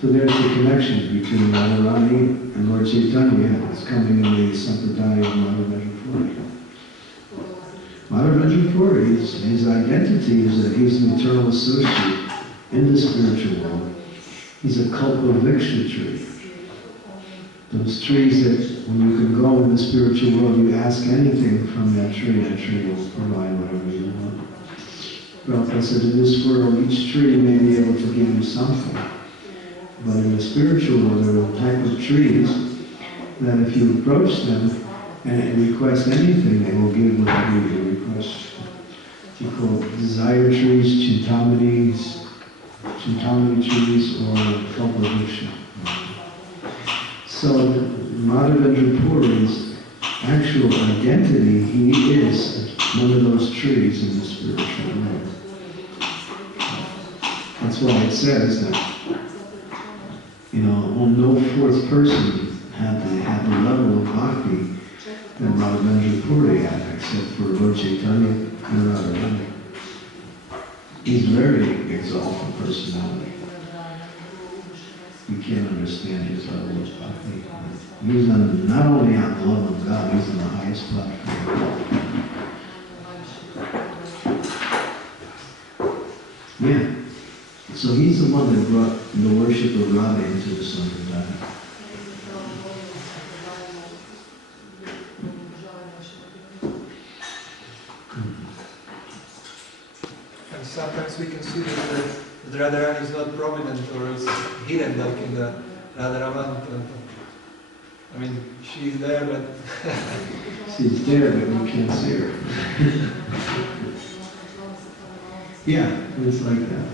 So there's the connection between Radharani and Lord Chaitanya. It's coming in the Sampradaya of Madhurya Puri. Madhurya Puri, his identity is that he's an eternal associate in the spiritual world. He's a kalpa-vriksha tree. Those trees that when you can go in the spiritual world, you ask anything from that tree will provide whatever you want. Prabhupada said, in this world, each tree may be able to give you something. But in the spiritual world, there are a type of trees that if you approach them and request anything, they will give whatever you request. You call it desire trees, chintamani trees, or kalpa-vriksha. So Madhurya Puri's actual identity, he is one of those trees in the spiritual world. That's why it says that no fourth person had the level of bhakti that Madhurya Puri had, except for Lord Chaitanya and Radharani. He's very exalted personality. You can't understand his level of bhakti. He's not only on the love of God, he's on the highest platform. Yeah. So he's the one that brought the worship of Radha into the Sampradaya. And sometimes we consider that Radharani is not prominent or is hidden like in the Radharaman temple. She's there, but... She's there, but we can't see her. Yeah, it's like that.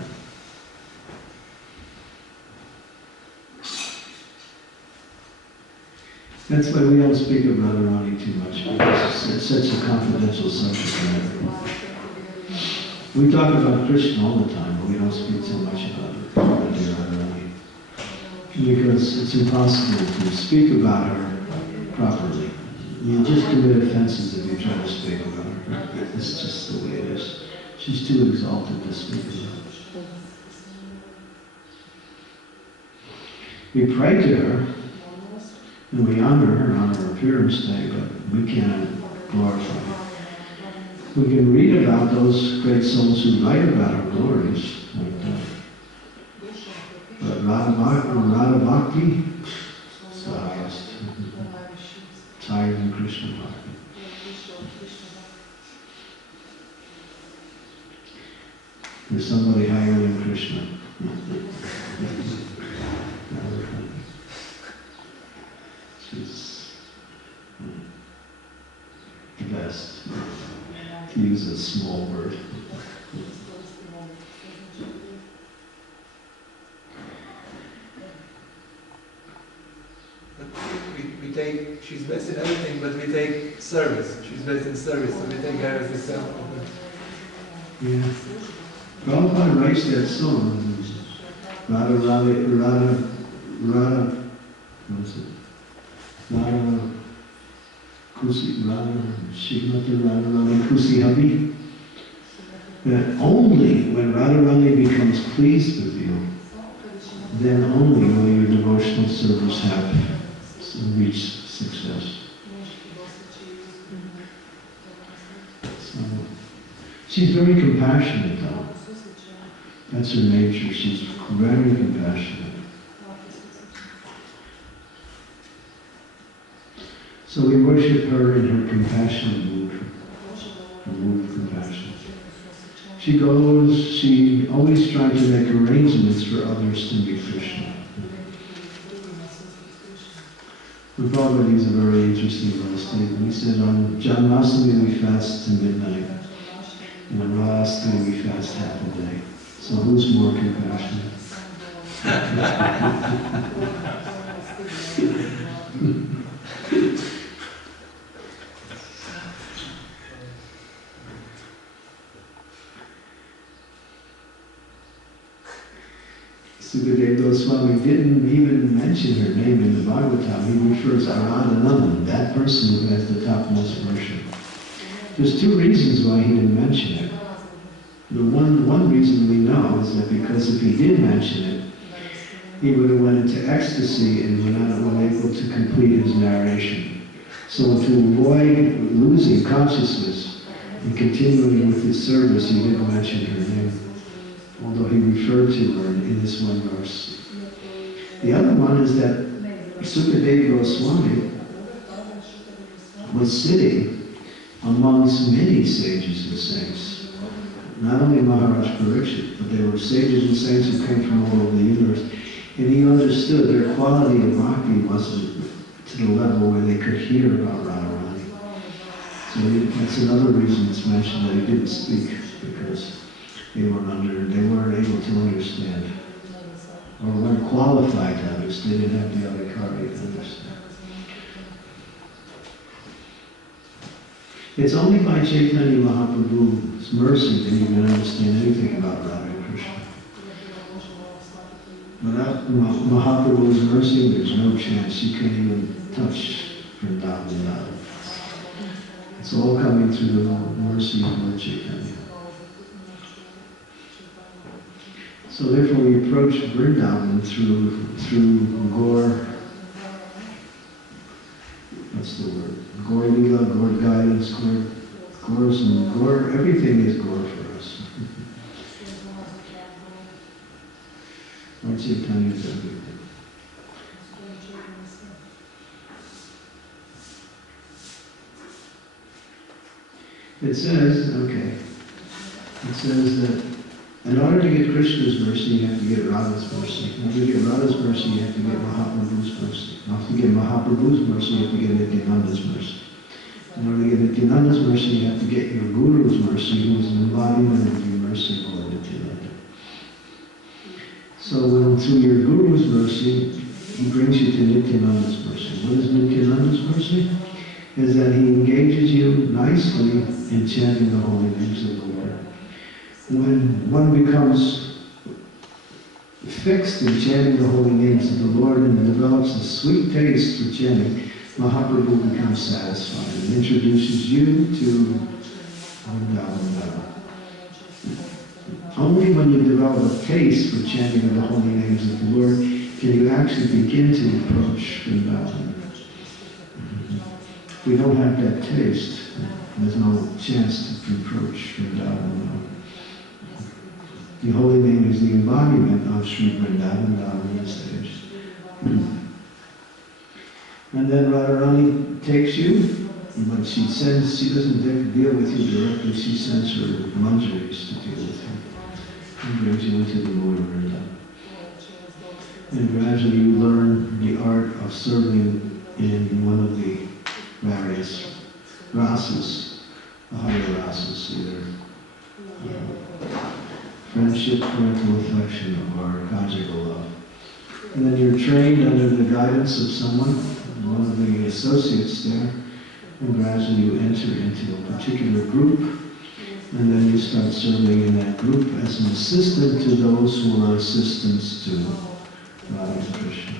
That's why we don't speak of Radharani too much, because it's such a confidential subject matter. We talk about Krishna all the time, but we don't speak so much about Radharani. Because it's impossible to speak about her properly. You just commit offenses if you try to speak about her. It's just the way it is. She's too exalted to speak about. We pray to her, and we honor her on her appearance day, but we can't glorify her. We can read about those great souls who write about her glories, like that. But Radha Bhakti is the highest. It's higher than Krishna Bhakti. There's somebody higher than Krishna. She's the best, to use a small word. But we take, she's best in everything, but we take service. She's best in service, so we take her as example. Yeah. Prabhupada writes that song, Radha, what is it? Radha Kusi, Radha Shimata Radharani Kusi Habi. That only when Radharani becomes pleased with you, then only will your devotional service have reached success. So, she's very compassionate though. That's her nature. She's very compassionate. So we worship her in her compassion mood, her mood of compassion. She always tries to make arrangements for others to meet Krishna. The Prabhupada is a very interesting little statement. He said, on Janmashtami we fast to midnight, and on Radhastami we fast half a day. So who's more compassionate? Sukadeva Goswami didn't even mention her name in the Bhagavatam. He refers to Radhanandan, that person who has the topmost worship. There's two reasons why he didn't mention it. The one reason we know is that because if he did mention it, he would have went into ecstasy and were not unable to complete his narration. So to avoid losing consciousness and continuing with his service, he didn't mention her name, although he referred to her in this one verse. The other one is that Sukadeva Goswami was sitting amongst many sages and saints. Not only Maharaj Parikshit, but there were sages and saints who came from all over the universe. And he understood their quality of bhakti wasn't to the level where they could hear about Radharani. So that's another reason it's mentioned that he didn't speak, because they weren't able to understand, or weren't qualified to understand. They didn't have the adhikari to understand. It's only by Chaitanya Mahaprabhu's mercy that you can understand anything about Radha and Krishna. Without Mahaprabhu's mercy, there's no chance you can't even touch Vrindavan. It's all coming through the mercy of Lord Chaitanya. So therefore we approach Vrindavan through Gaur, what's the word? Gaur Lila, Gaur guidance, Gaur, everything is Gaur for us. Lord Chaitanya is everything. It says that in order to get Krishna's mercy, you have to get Radha's mercy. In order to get Radha's mercy, you have to get Mahaprabhu's mercy. In order to get Mahaprabhu's mercy, you have to get Nityananda's mercy. In order to get Nityananda's mercy, you have to get your Guru's mercy, who is an embodiment of your mercy, Lord Nityananda. So when through your Guru's mercy, he brings you to Nityananda's mercy. What is Nityananda's mercy? Is that he engages you nicely in chanting the holy names of the Lord. When one becomes fixed in chanting the holy names of the Lord and develops a sweet taste for chanting, Mahaprabhu becomes satisfied and introduces you to Vrindavan. Only when you develop a taste for chanting the holy names of the Lord can you actually begin to approach Vrindavan. If we don't have that taste, there's no chance to approach Vrindavan. The holy name is the embodiment of Sri Vrindavan down on the stage. And then Radharani takes you, and when she doesn't deal with you directly, she sends her manjaris to deal with you and brings you into the mood of Vrindavan. And gradually you learn the art of serving in one of the various rasas, the higher rasas, either friendship, parental affection, or conjugal love. And then you're trained under the guidance of someone, one of the associates there, and gradually you enter into a particular group, and then you start serving in that group as an assistant to those who are assistants to Radha and Krishna.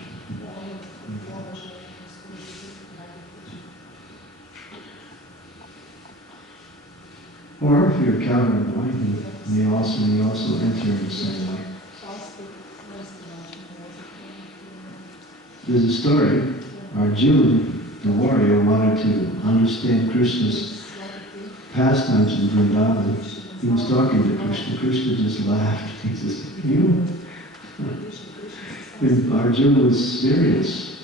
Or if you're Candramauli, you also enter in the same way. There's a story. Arjuna, the warrior, wanted to understand Krishna's pastimes in Vrindavan. He was talking to Krishna. Krishna just laughed. He says, "You?" And Arjuna was serious.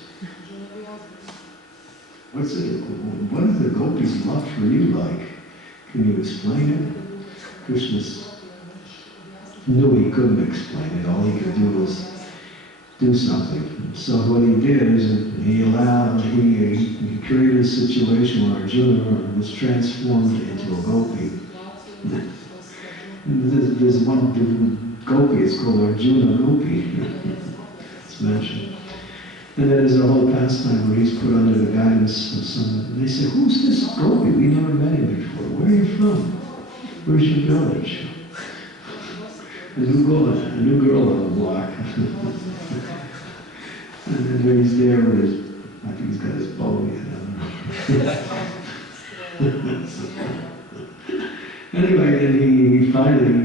what is the gopis' love for you like? Can you explain it? Krishna knew he couldn't explain it. All he could do was do something. So what he did is he created a situation where Arjuna was transformed into a gopi. There's one gopi, it's called Arjuna Gopi. It's mentioned. And then there's a whole pastime where he's put under the guidance of someone. And they say, who's this gopi? We never met him before. Where are you from? Where's your village? A new girl on the block. And then when he's there with his, I think he's got his bow yet, I don't know. Anyway, then he finally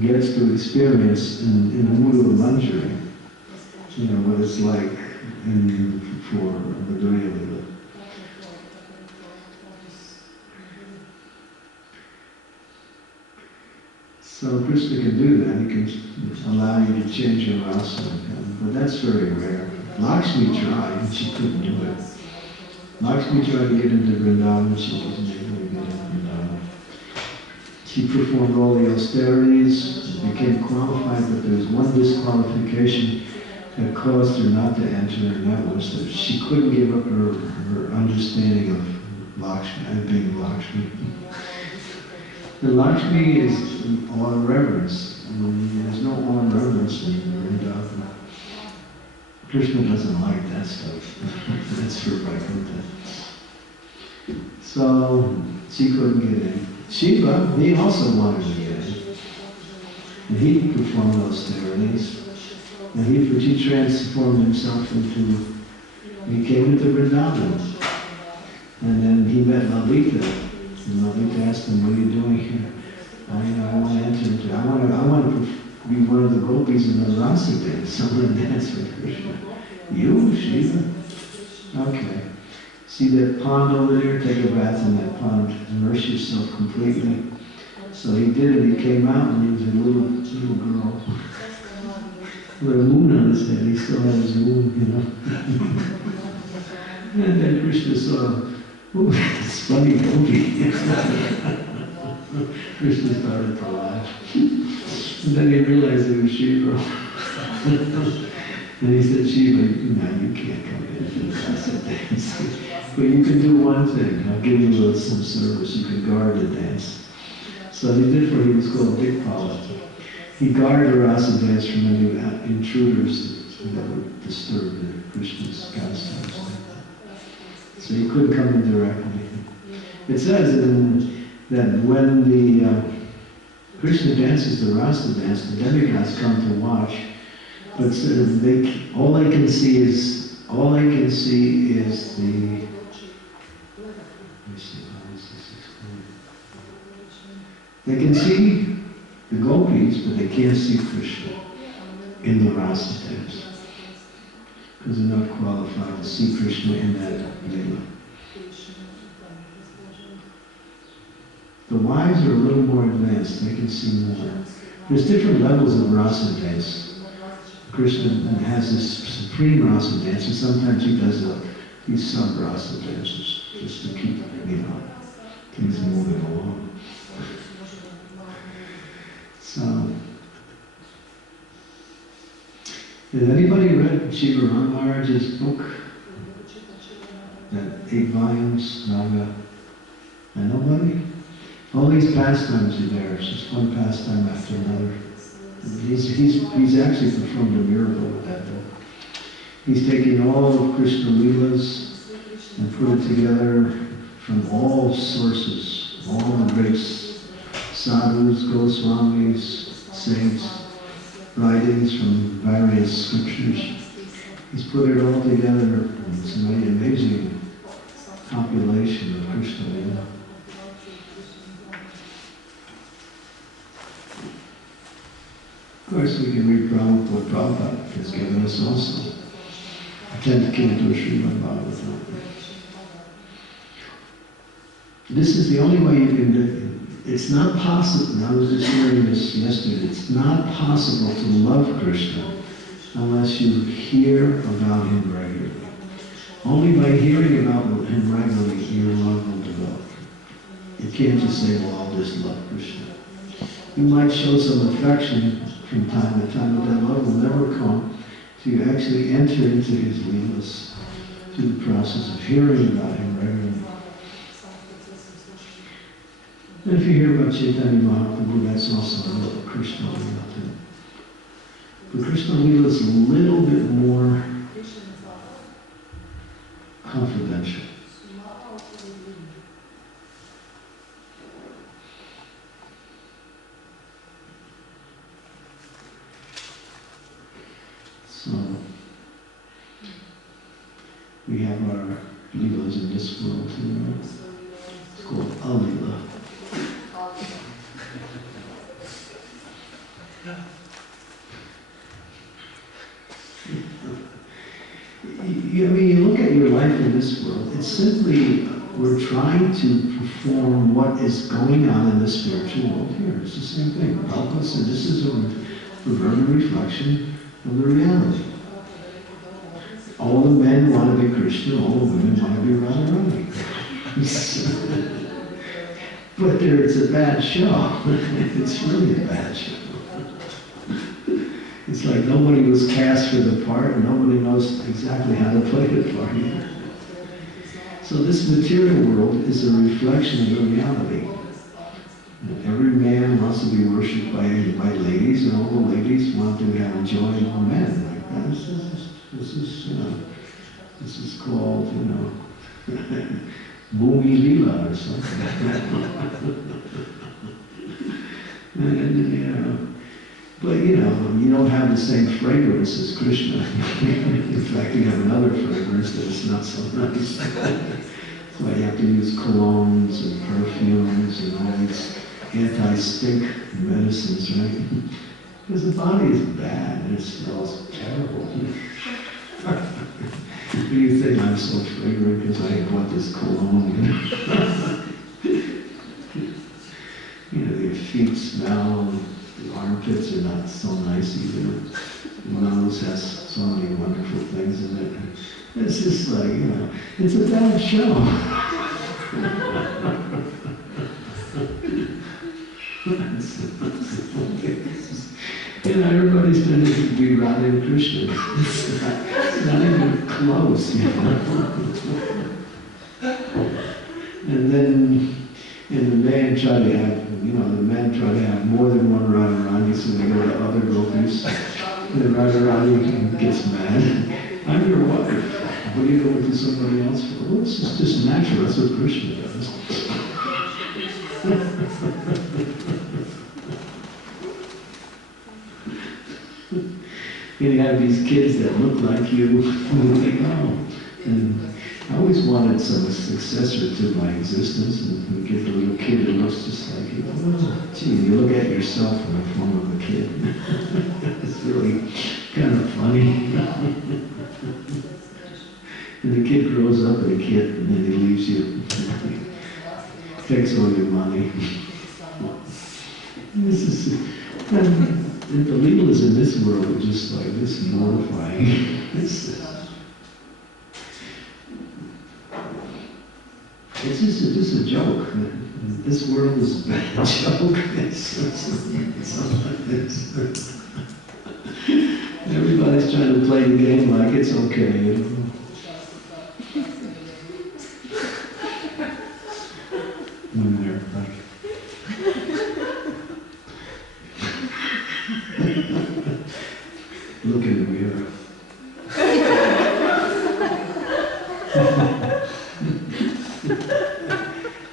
gets to experience in the mood of Manjari, you know, what it's like for Madhurya Lila. So Krishna can do that, he can allow you to change your rasa, but that's very rare. Lakshmi tried, and she couldn't do it. Lakshmi tried to get into Vrindavan, she wasn't able to get into Vrindavan. She performed all the austerities, became qualified, but there was one disqualification that caused her not to enter, and that was that she couldn't give up her understanding of Lakshmi, and being Lakshmi. The Lakshmi is awe and reverence. I mean, there's no awe and reverence in Vrindavan. Krishna doesn't like that stuff. That's for Vaikuntha. So she couldn't get in. Shiva, he also wanted to get in. And he performed austerities. And he transformed himself he came into Vrindavan. And then he met Lalita. And Lalita asked him, what are you doing here? I want to enter into, I want to be one of the gopis in the rasa dance. Someone dance with Krishna. You, Shiva? Okay. See that pond over there? Take a bath in that pond. Immerse yourself completely. So he did it. He came out and he was a little girl with a moon on his head. He still had his moon, you know. And then Krishna saw, oh, it's funny gopi. Krishna started to laugh. And then he realized it was Shiva. And he said, Shiva, no, you can't come in and do rasa dance. But you can do one thing. I'll give you some service. You can guard the dance. So he did what he was called Dikpala. He guarded the rasa dance from any intruders that would disturb Krishna's pastimes. So he couldn't come in directly. It says that when the Krishna dances the rasa dance, the demigods come to watch, but all they can see is the. Let me see, how is this explained? They can see the gopis, but they can't see Krishna in the rasa dance, because they're not qualified to see Krishna in that lila. The wise are a little more advanced, they can see more. There's different levels of rasa dance. Krishna has this supreme rasa dance, and sometimes he does these sub-rasa dances, just to keep, things moving along. So, has anybody read Shiva Ram Maharaj's book? That 8 volumes, Naga? And nobody? All these pastimes are there. It's just one pastime after another. He's actually performed a miracle with that book. He's taken all of Krishna Leelas and put it together from all sources, all the great sadhus, Goswamis, saints, writings from various scriptures. He's put it all together. It's an amazing compilation of Krishna Leela. Of course, we can read what Prabhupada has given us also. A 10th canto of Srimad Bhagavatam. This is the only way you can do it. It's not possible, I was just hearing this yesterday, it's not possible to love Krishna unless you hear about him regularly. Only by hearing about him regularly, your love will develop. You can't just say, well, I'll just love Krishna. You might show some affection from time to time, but that love will never come till you actually enter into his leelas through the process of hearing about him regularly. And if you hear about Chaitanya Mahaprabhu, that's also a little Krishna Leela too. But Krishna Leela is a little bit more confidential. So, we have our Leelas in this world too, right? It's called Alila. You look at your life in this world, it's simply, we're trying to perform what is going on in the spiritual world here. It's the same thing. Prabhupada said this is a perverted reflection of the reality. All the men want to be Krishna, all the women want to be Radharani. But it's a bad show. It's really a bad show. It's like nobody was cast for the part and nobody knows exactly how to play the part either. So this material world is a reflection of the reality. And every man wants to be worshipped by ladies, and all the ladies want to have enjoyable men. Like this is called, Bhumi Leela or something. But you don't have the same fragrance as Krishna. In fact, you have another fragrance that is not so nice. That's why you have to use colognes and perfumes and all these anti-stink medicines, right? Because the body is bad and it smells terrible. Do you think I'm so fragrant because I bought this cologne? Your feet smell. The armpits are not so nice either. The nose has so many wonderful things in it. It's just like, it's a bad show. Everybody's trying to be Radha and Krishna. It's not even close, And then, the men try to have more than one Radharani, so they go to other gopis. And the Radharani gets mad. I'm your wife. What are you going to somebody else for? Well, it's just natural. That's what Krishna does. And you have these kids that look like you. And I always wanted some successor to my existence, and you get the little kid who looks just like you. Oh, gee, you look at yourself in the form of a kid. It's really kind of funny. And the kid grows up as a kid, and then he leaves you. Takes all your money. And the leelas in this world are just like this mortifying. It's just a joke. This world is a bad joke. Everybody's trying to play the game like it's okay. When they're like, look in the mirror.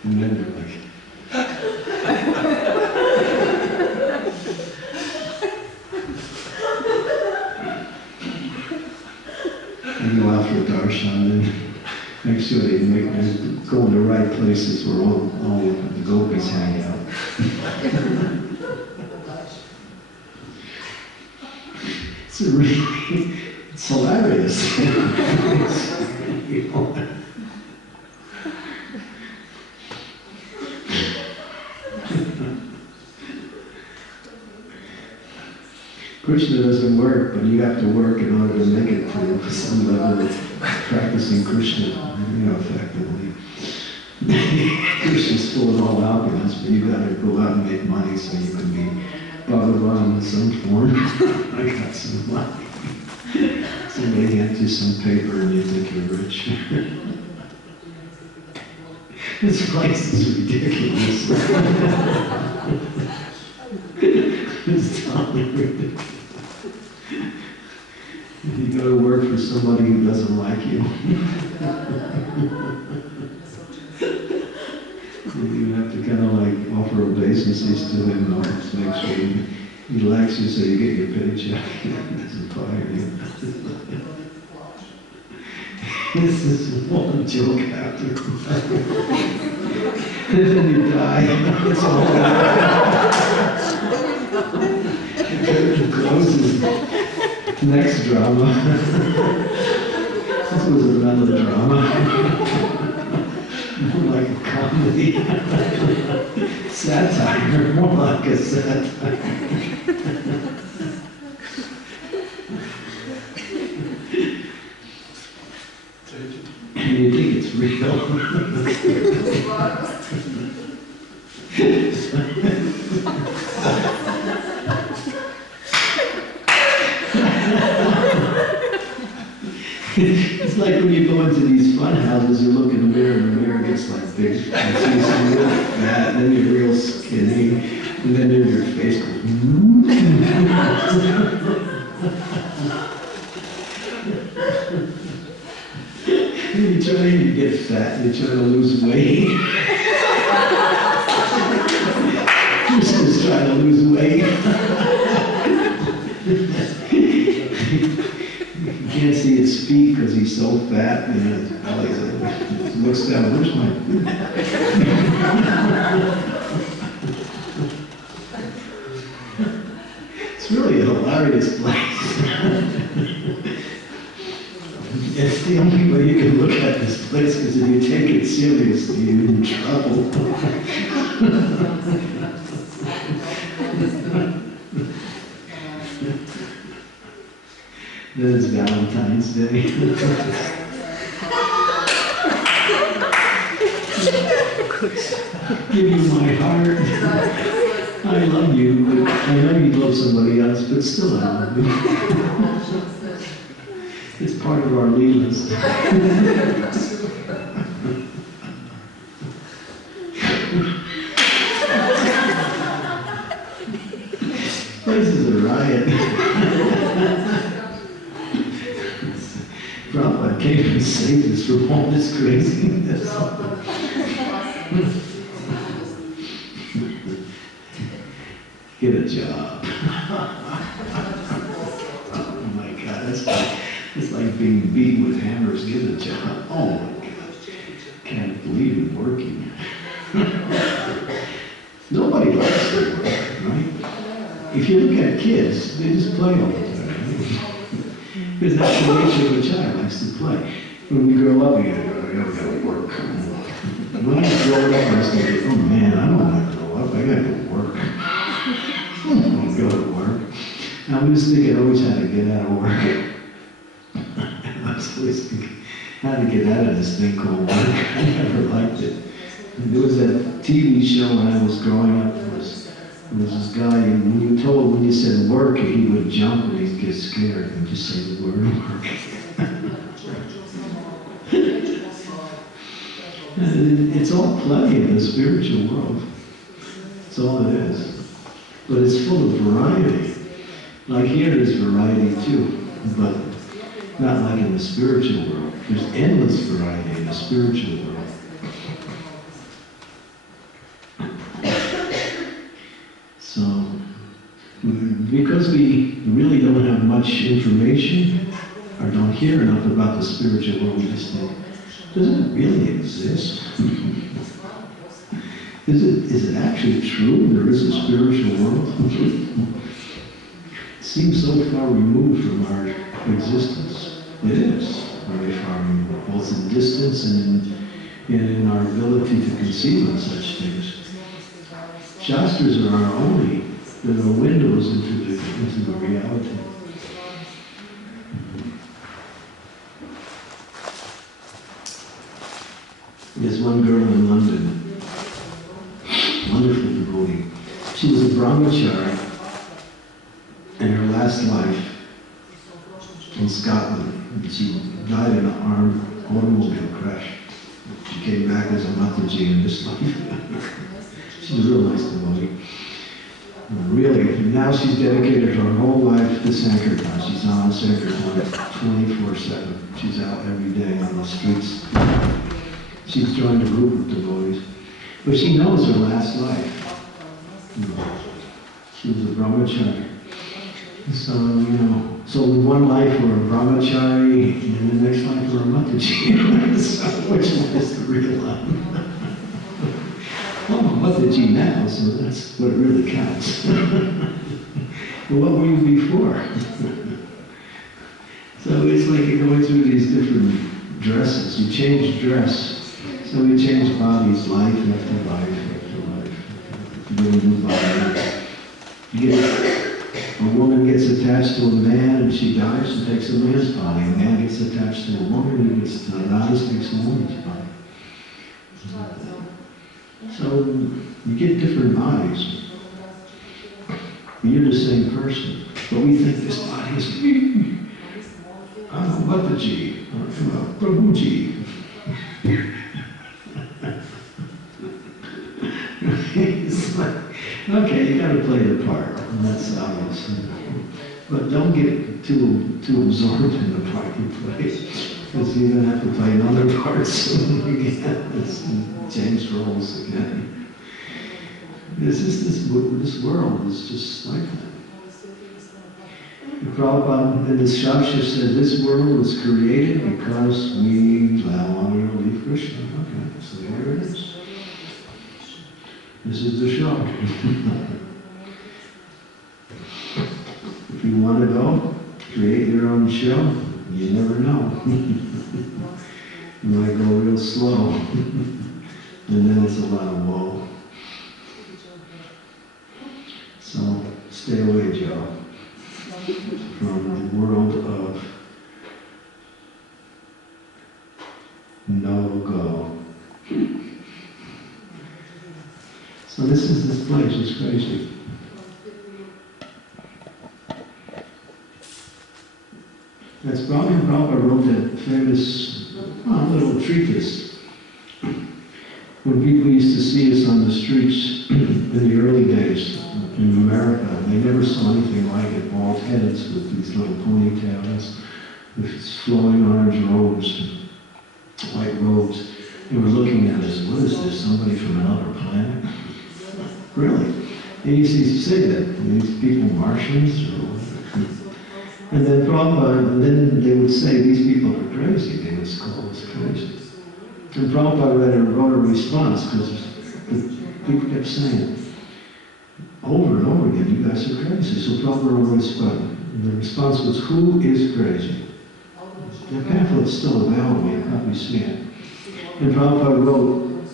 And then they're like, and go out for darshan and make sure they go in the right places where all the gopis hang out. It's hilarious. Krishna doesn't work, but you have to work in order to make it to some level of practicing Krishna, effectively. Krishna's full of all alchemists, but you gotta go out and make money so you can be Bhagavan in some form. I got some money. Somebody hands you some paper and you think you're rich. This place is ridiculous. It's totally ridiculous. You go to work for somebody who doesn't like you. You have to kind of like offer obeisances to him to make sure he likes you so you get your paycheck. He doesn't fire you. This is one joke after and then you die. It's all curtain closes. Next drama. This was another drama. More like a comedy. Satire, more like a satire. You think it's real? It's like when you go into these fun houses, you look in the mirror and the mirror gets like big. You see some real fat, and then you're real skinny, and then your face goes, You're trying to get fat, you're trying to lose weight. You're just trying to lose weight. You can't see his feet because he's so fat, and his belly looks down, where's my food? It's really a hilarious place. It's the only way you can look at this place, because if you take it seriously, you're in trouble. Then it's Valentine's Day. Give you my heart. I love you, but I know you love somebody else, but still I love you. It's part of our leelas. This is a riot. Prabhupada came and saved us from all this craziness. Get a job. Oh my God, it's like being beat with hammers. Get a job. Oh my God. Can't believe it working. Nobody likes to work, right? If you look at kids, they just play all the time. Because that's the nature of a child, likes to play. When we grow up, we gotta work. When I was growing up, I was thinking, oh man, I don't want to grow up, I gotta go work. I don't want to go to work. I was thinking I always had to get out of work. I was always thinking how to get out of this thing called work. I never liked it. And there was that TV show when I was growing up, there was this guy, and when you said work, he would jump and he'd get scared and just say the word work. And it's all play in the spiritual world. That's all it is. But it's full of variety. Like here there's variety too, but not like in the spiritual world. There's endless variety in the spiritual world. So, because we really don't have much information, or don't hear enough about the spiritual world, we just think, does it really exist? Is it actually true there is a spiritual world? It seems so far removed from our existence. It is very far removed, both in distance and in our ability to conceive of such things. Shastras are our only there are windows into the reality. There's one girl in London, wonderful devotee. She was a brahmachari in her last life in Scotland. She died in an armed automobile crash. She came back as a Mataji in this life. She's a real nice devotee. Really, now she's dedicated her whole life to Sankirtan. She's on Sankirtan 24/7. She's out every day on the streets. She's joined a group of devotees. But she knows her last life. She was a brahmachari. So, so in one life we're a brahmachari, and in the next life we're a Mataji. So which one is the real one? Well, I'm a Mataji now, so that's what really counts. But what were you before? So it's like you're going through these different dresses. You change dress. So we change bodies, life after life after life. You get a new body. A woman gets attached to a man and she dies and takes a man's body. A man gets attached to a woman and he gets dies, takes a woman's body. So you get different bodies. You're the same person. But we think this body is me. I'm a Mataji. I'm a Prabhuji. It's like, okay, you got to play the part, and that's obvious. But don't get too absorbed in the part you play, because you're going to have to play other parts again. Change roles again. This world is just like that. Prabhupada in the Shastra said this world was created because we want to leave Krishna. Okay, so here it is. This is the show. If you want to go, create your own show. You never know. You might go real slow. And then it's a lot of woe. So stay away, Joe, from the world of no-go. So this is this place, it's crazy. That's Prabhupada wrote that famous little treatise. When people used to see us on the streets in the early days in America, they never saw anything like it. Bald heads with these little ponytails, with flowing orange robes, white robes. They were looking at us, what is this, somebody from another planet? Really? They used to say that. These people Martians or whatever. And then then they would say, these people are crazy. They would call us crazy. And Prabhupada wrote a response because people kept saying over and over again, you guys are crazy. So Prabhupada wrote a response. And the response was, who is crazy? The pamphlet's still available, you can probably see it. And Prabhupada wrote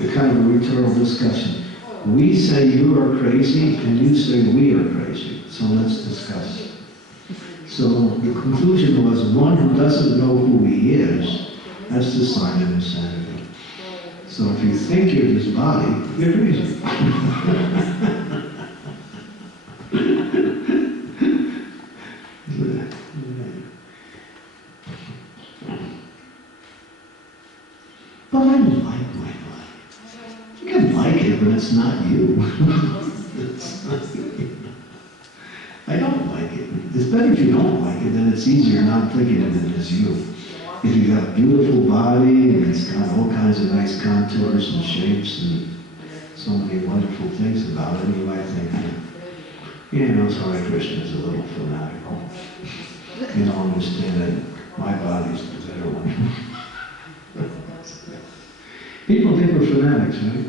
a kind of a rhetorical discussion. We say you are crazy, and you say we are crazy. So let's discuss. So the conclusion was, one who doesn't know who he is, that's the sign of insanity. So if you think you're this body, you're crazy. But I like my body. You can like it, but it's not you. I don't like it. It's better if you don't like it, then it's easier not thinking of it as you. If you got a beautiful body, and it's got all kinds of nice contours and shapes, and so many wonderful things about it, you might think, Hare Krishna is a little fanatical. You don't understand that my body's the better one. People think we're fanatics, right?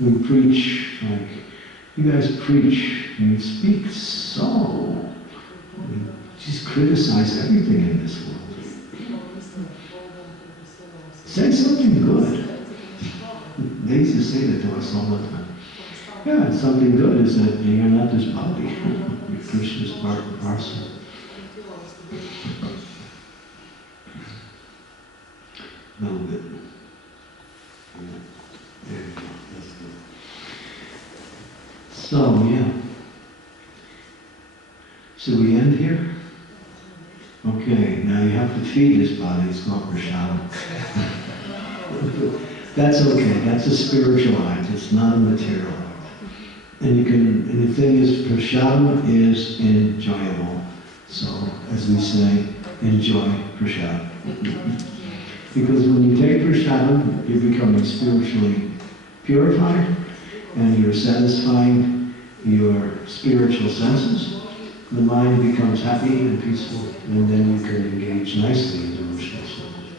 We preach, like, you guys preach, and you speak so. You just criticize everything in this world. Say something good. They used to say that to us all the time. Yeah, something good is that you're not this body. Krishna's part and parcel. A little bit. Yeah. There you go. That's good. So, yeah. Should we end here? Okay, now you have to feed this body. It's called prashadam. That's okay. That's a spiritual act. It's not a material act. And you can. And the thing is, prashadam is enjoyable. So, as we say, enjoy prashadam. Because when you take prashadam, you're becoming spiritually purified, and you're satisfying your spiritual senses. The mind becomes happy and peaceful, and then you can engage nicely in devotional service.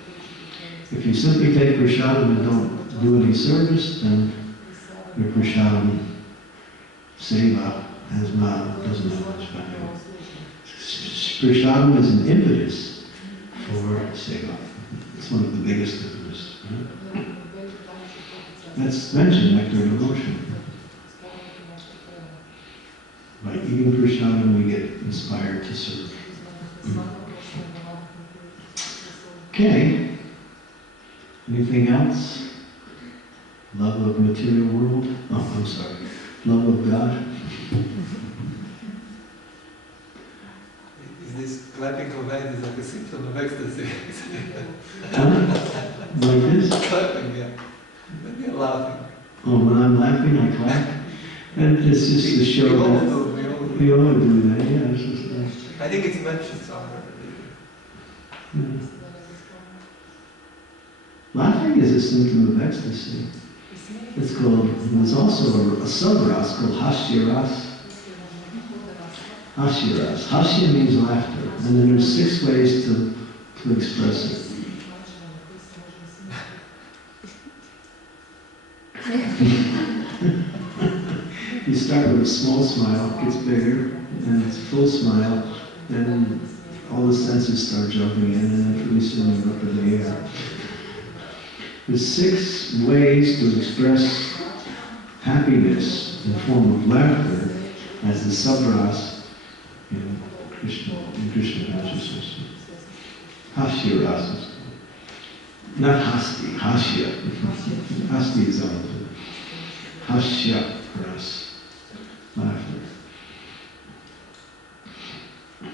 If you simply take prashadam and don't do any service, then your prashadam seva doesn't have much value. Prashadam is an impetus for seva. It's one of the biggest impetus. Right? That's mentioned nectar and devotion. By eating prashadam, we get inspired to serve. Okay. Anything else? Love of material world? Oh, I'm sorry. Love of God? Is this clapping of hands like a symptom of ecstasy? Like this? Clapping, yeah. When you're laughing. Oh, when I'm laughing, I clap? And it's just to show We all that do. we all do that, yeah. It's just like, I think it's mentioned somewhere. yeah. Laughing is a symptom of ecstasy. It's called, there's also a sub-ras called hashya-ras. Hashya-ras. Hashya means laughter. And then there's 6 ways to express it. You start with a small smile, gets bigger, and it's a full smile, and all the senses start jumping in, and then pretty soon you're up in the air. There's 6 ways to express happiness in the form of laughter as the sub-ras in Krishna consciousness. Hashya ras. Not hasti, hashya. Hasti is elephant. Hashya ras. Laughter.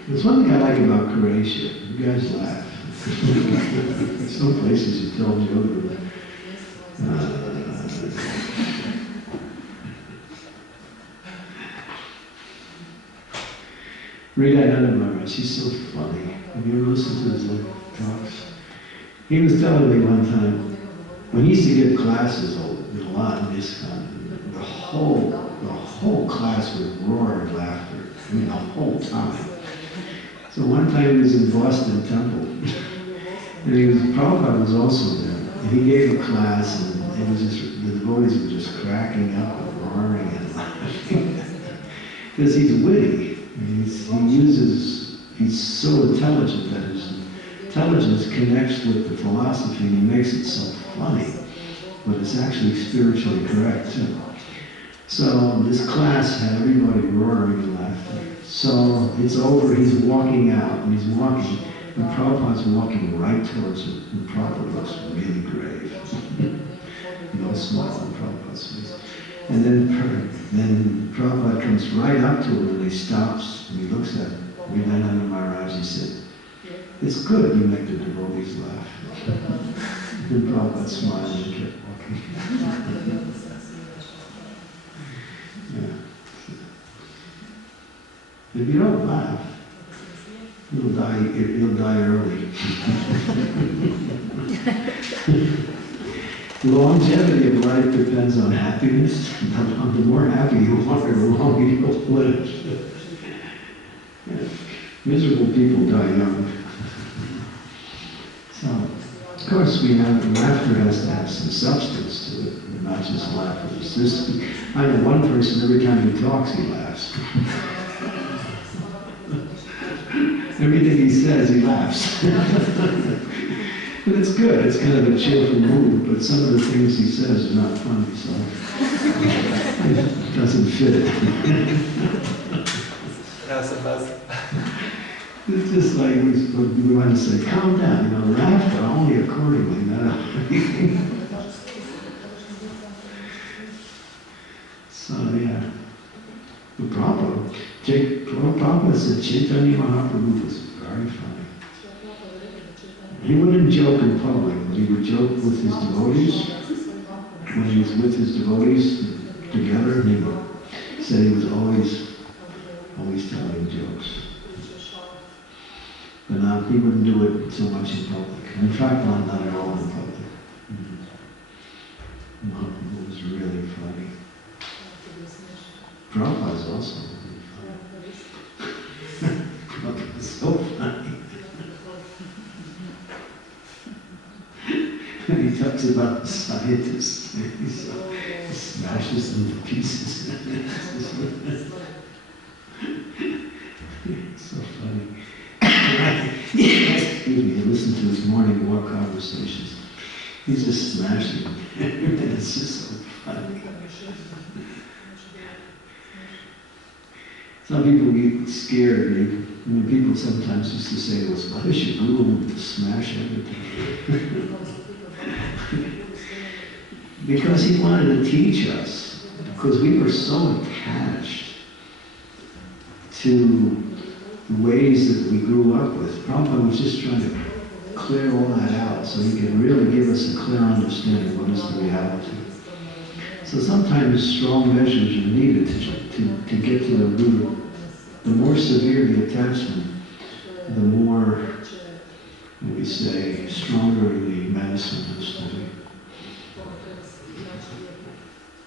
There's one thing I like about Croatia. You guys laugh. Some places you tell jokes. Rita Anandamara, she's so funny. Have you ever listened to his talks? He was telling me one time, when he used to give classes a lot in ISKCON, the whole class would roar in laughter. I mean, the whole time. So one time he was in Boston Temple, and Prabhupada was also there. And he gave a class, and it was just, the devotees were just cracking up and roaring and laughing. Because he's witty. He's so intelligent that his intelligence connects with the philosophy and he makes it so funny, but it's actually spiritually correct too. So this class had everybody roaring and laughing. So it's over, he's walking out, and he's walking, and Prabhupada's walking right towards him, and Prabhupada looks really grave. No smile on Prabhupada's face. And then Prabhupada comes right up to him, and he stops, and he looks at him. Vivekananda Maharaj, he said, "It's good you make the devotees laugh." Then Prabhupada smiled and kept walking. Yeah. If you don't laugh, you'll die early. Longevity of life depends on happiness. The more happy you are, the longer you'll live. Yeah. Miserable people die young. So, of course, laughter has to have some substance to it, not just laughter. I know one person, every time he talks, he laughs. Everything he says, he laughs. But it's good, it's kind of a cheerful mood, but some of the things he says are not funny, so I doesn't fit. It's just like we want to say, calm down, laugh, but only accordingly, not everything. So yeah, the Prabhupada said Chaitanya Mahaprabhu was very funny. He wouldn't joke in public, but he would joke with his devotees. When he was with his devotees together, he would say he was always telling jokes. But he wouldn't do it so much in public. In fact, not at all in public. Mahaprabhu was really funny. Prabhupada is also really funny. Prabhupada is so funny. When he talks about the scientists, he smashes them to pieces. It's so funny. Excuse me, I listened to his morning walk conversations. He's just smashing. It's just so funny. Some people get scared. People sometimes used to say to us, why does your guru to smash everything? Because he wanted to teach us. Because we were so attached to the ways that we grew up with. Prabhupada was just trying to clear all that out so he could really give us a clear understanding of what is the reality. So sometimes strong measures are needed to get to the root. The more severe the attachment, the more, we say, stronger the medicine has to be.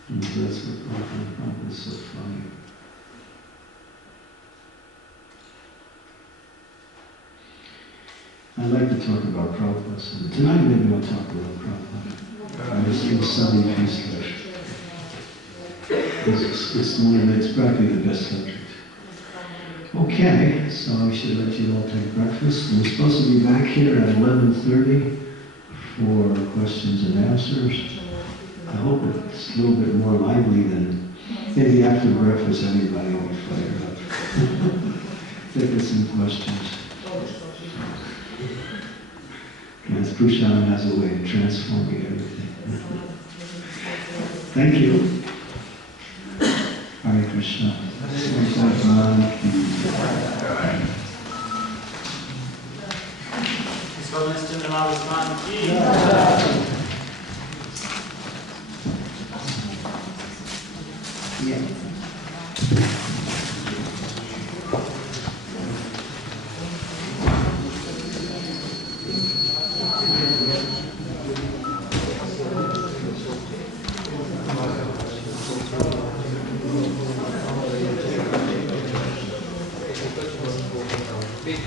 And that's what Prabhupada is so funny. I'd like to talk about Prabhupada. So tonight maybe I'll talk about Prabhupada. I was in Sunday Peace Lecture. It's practically the best subject. Okay, so I should let you all take breakfast. We're supposed to be back here at 11:30 for questions and answers. I hope it's a little bit more lively than maybe after breakfast everybody will be fired up. Think of some questions. Yes, Prashadam has a way of transforming everything. Thank you. Hare Krishna. Yeah. Big.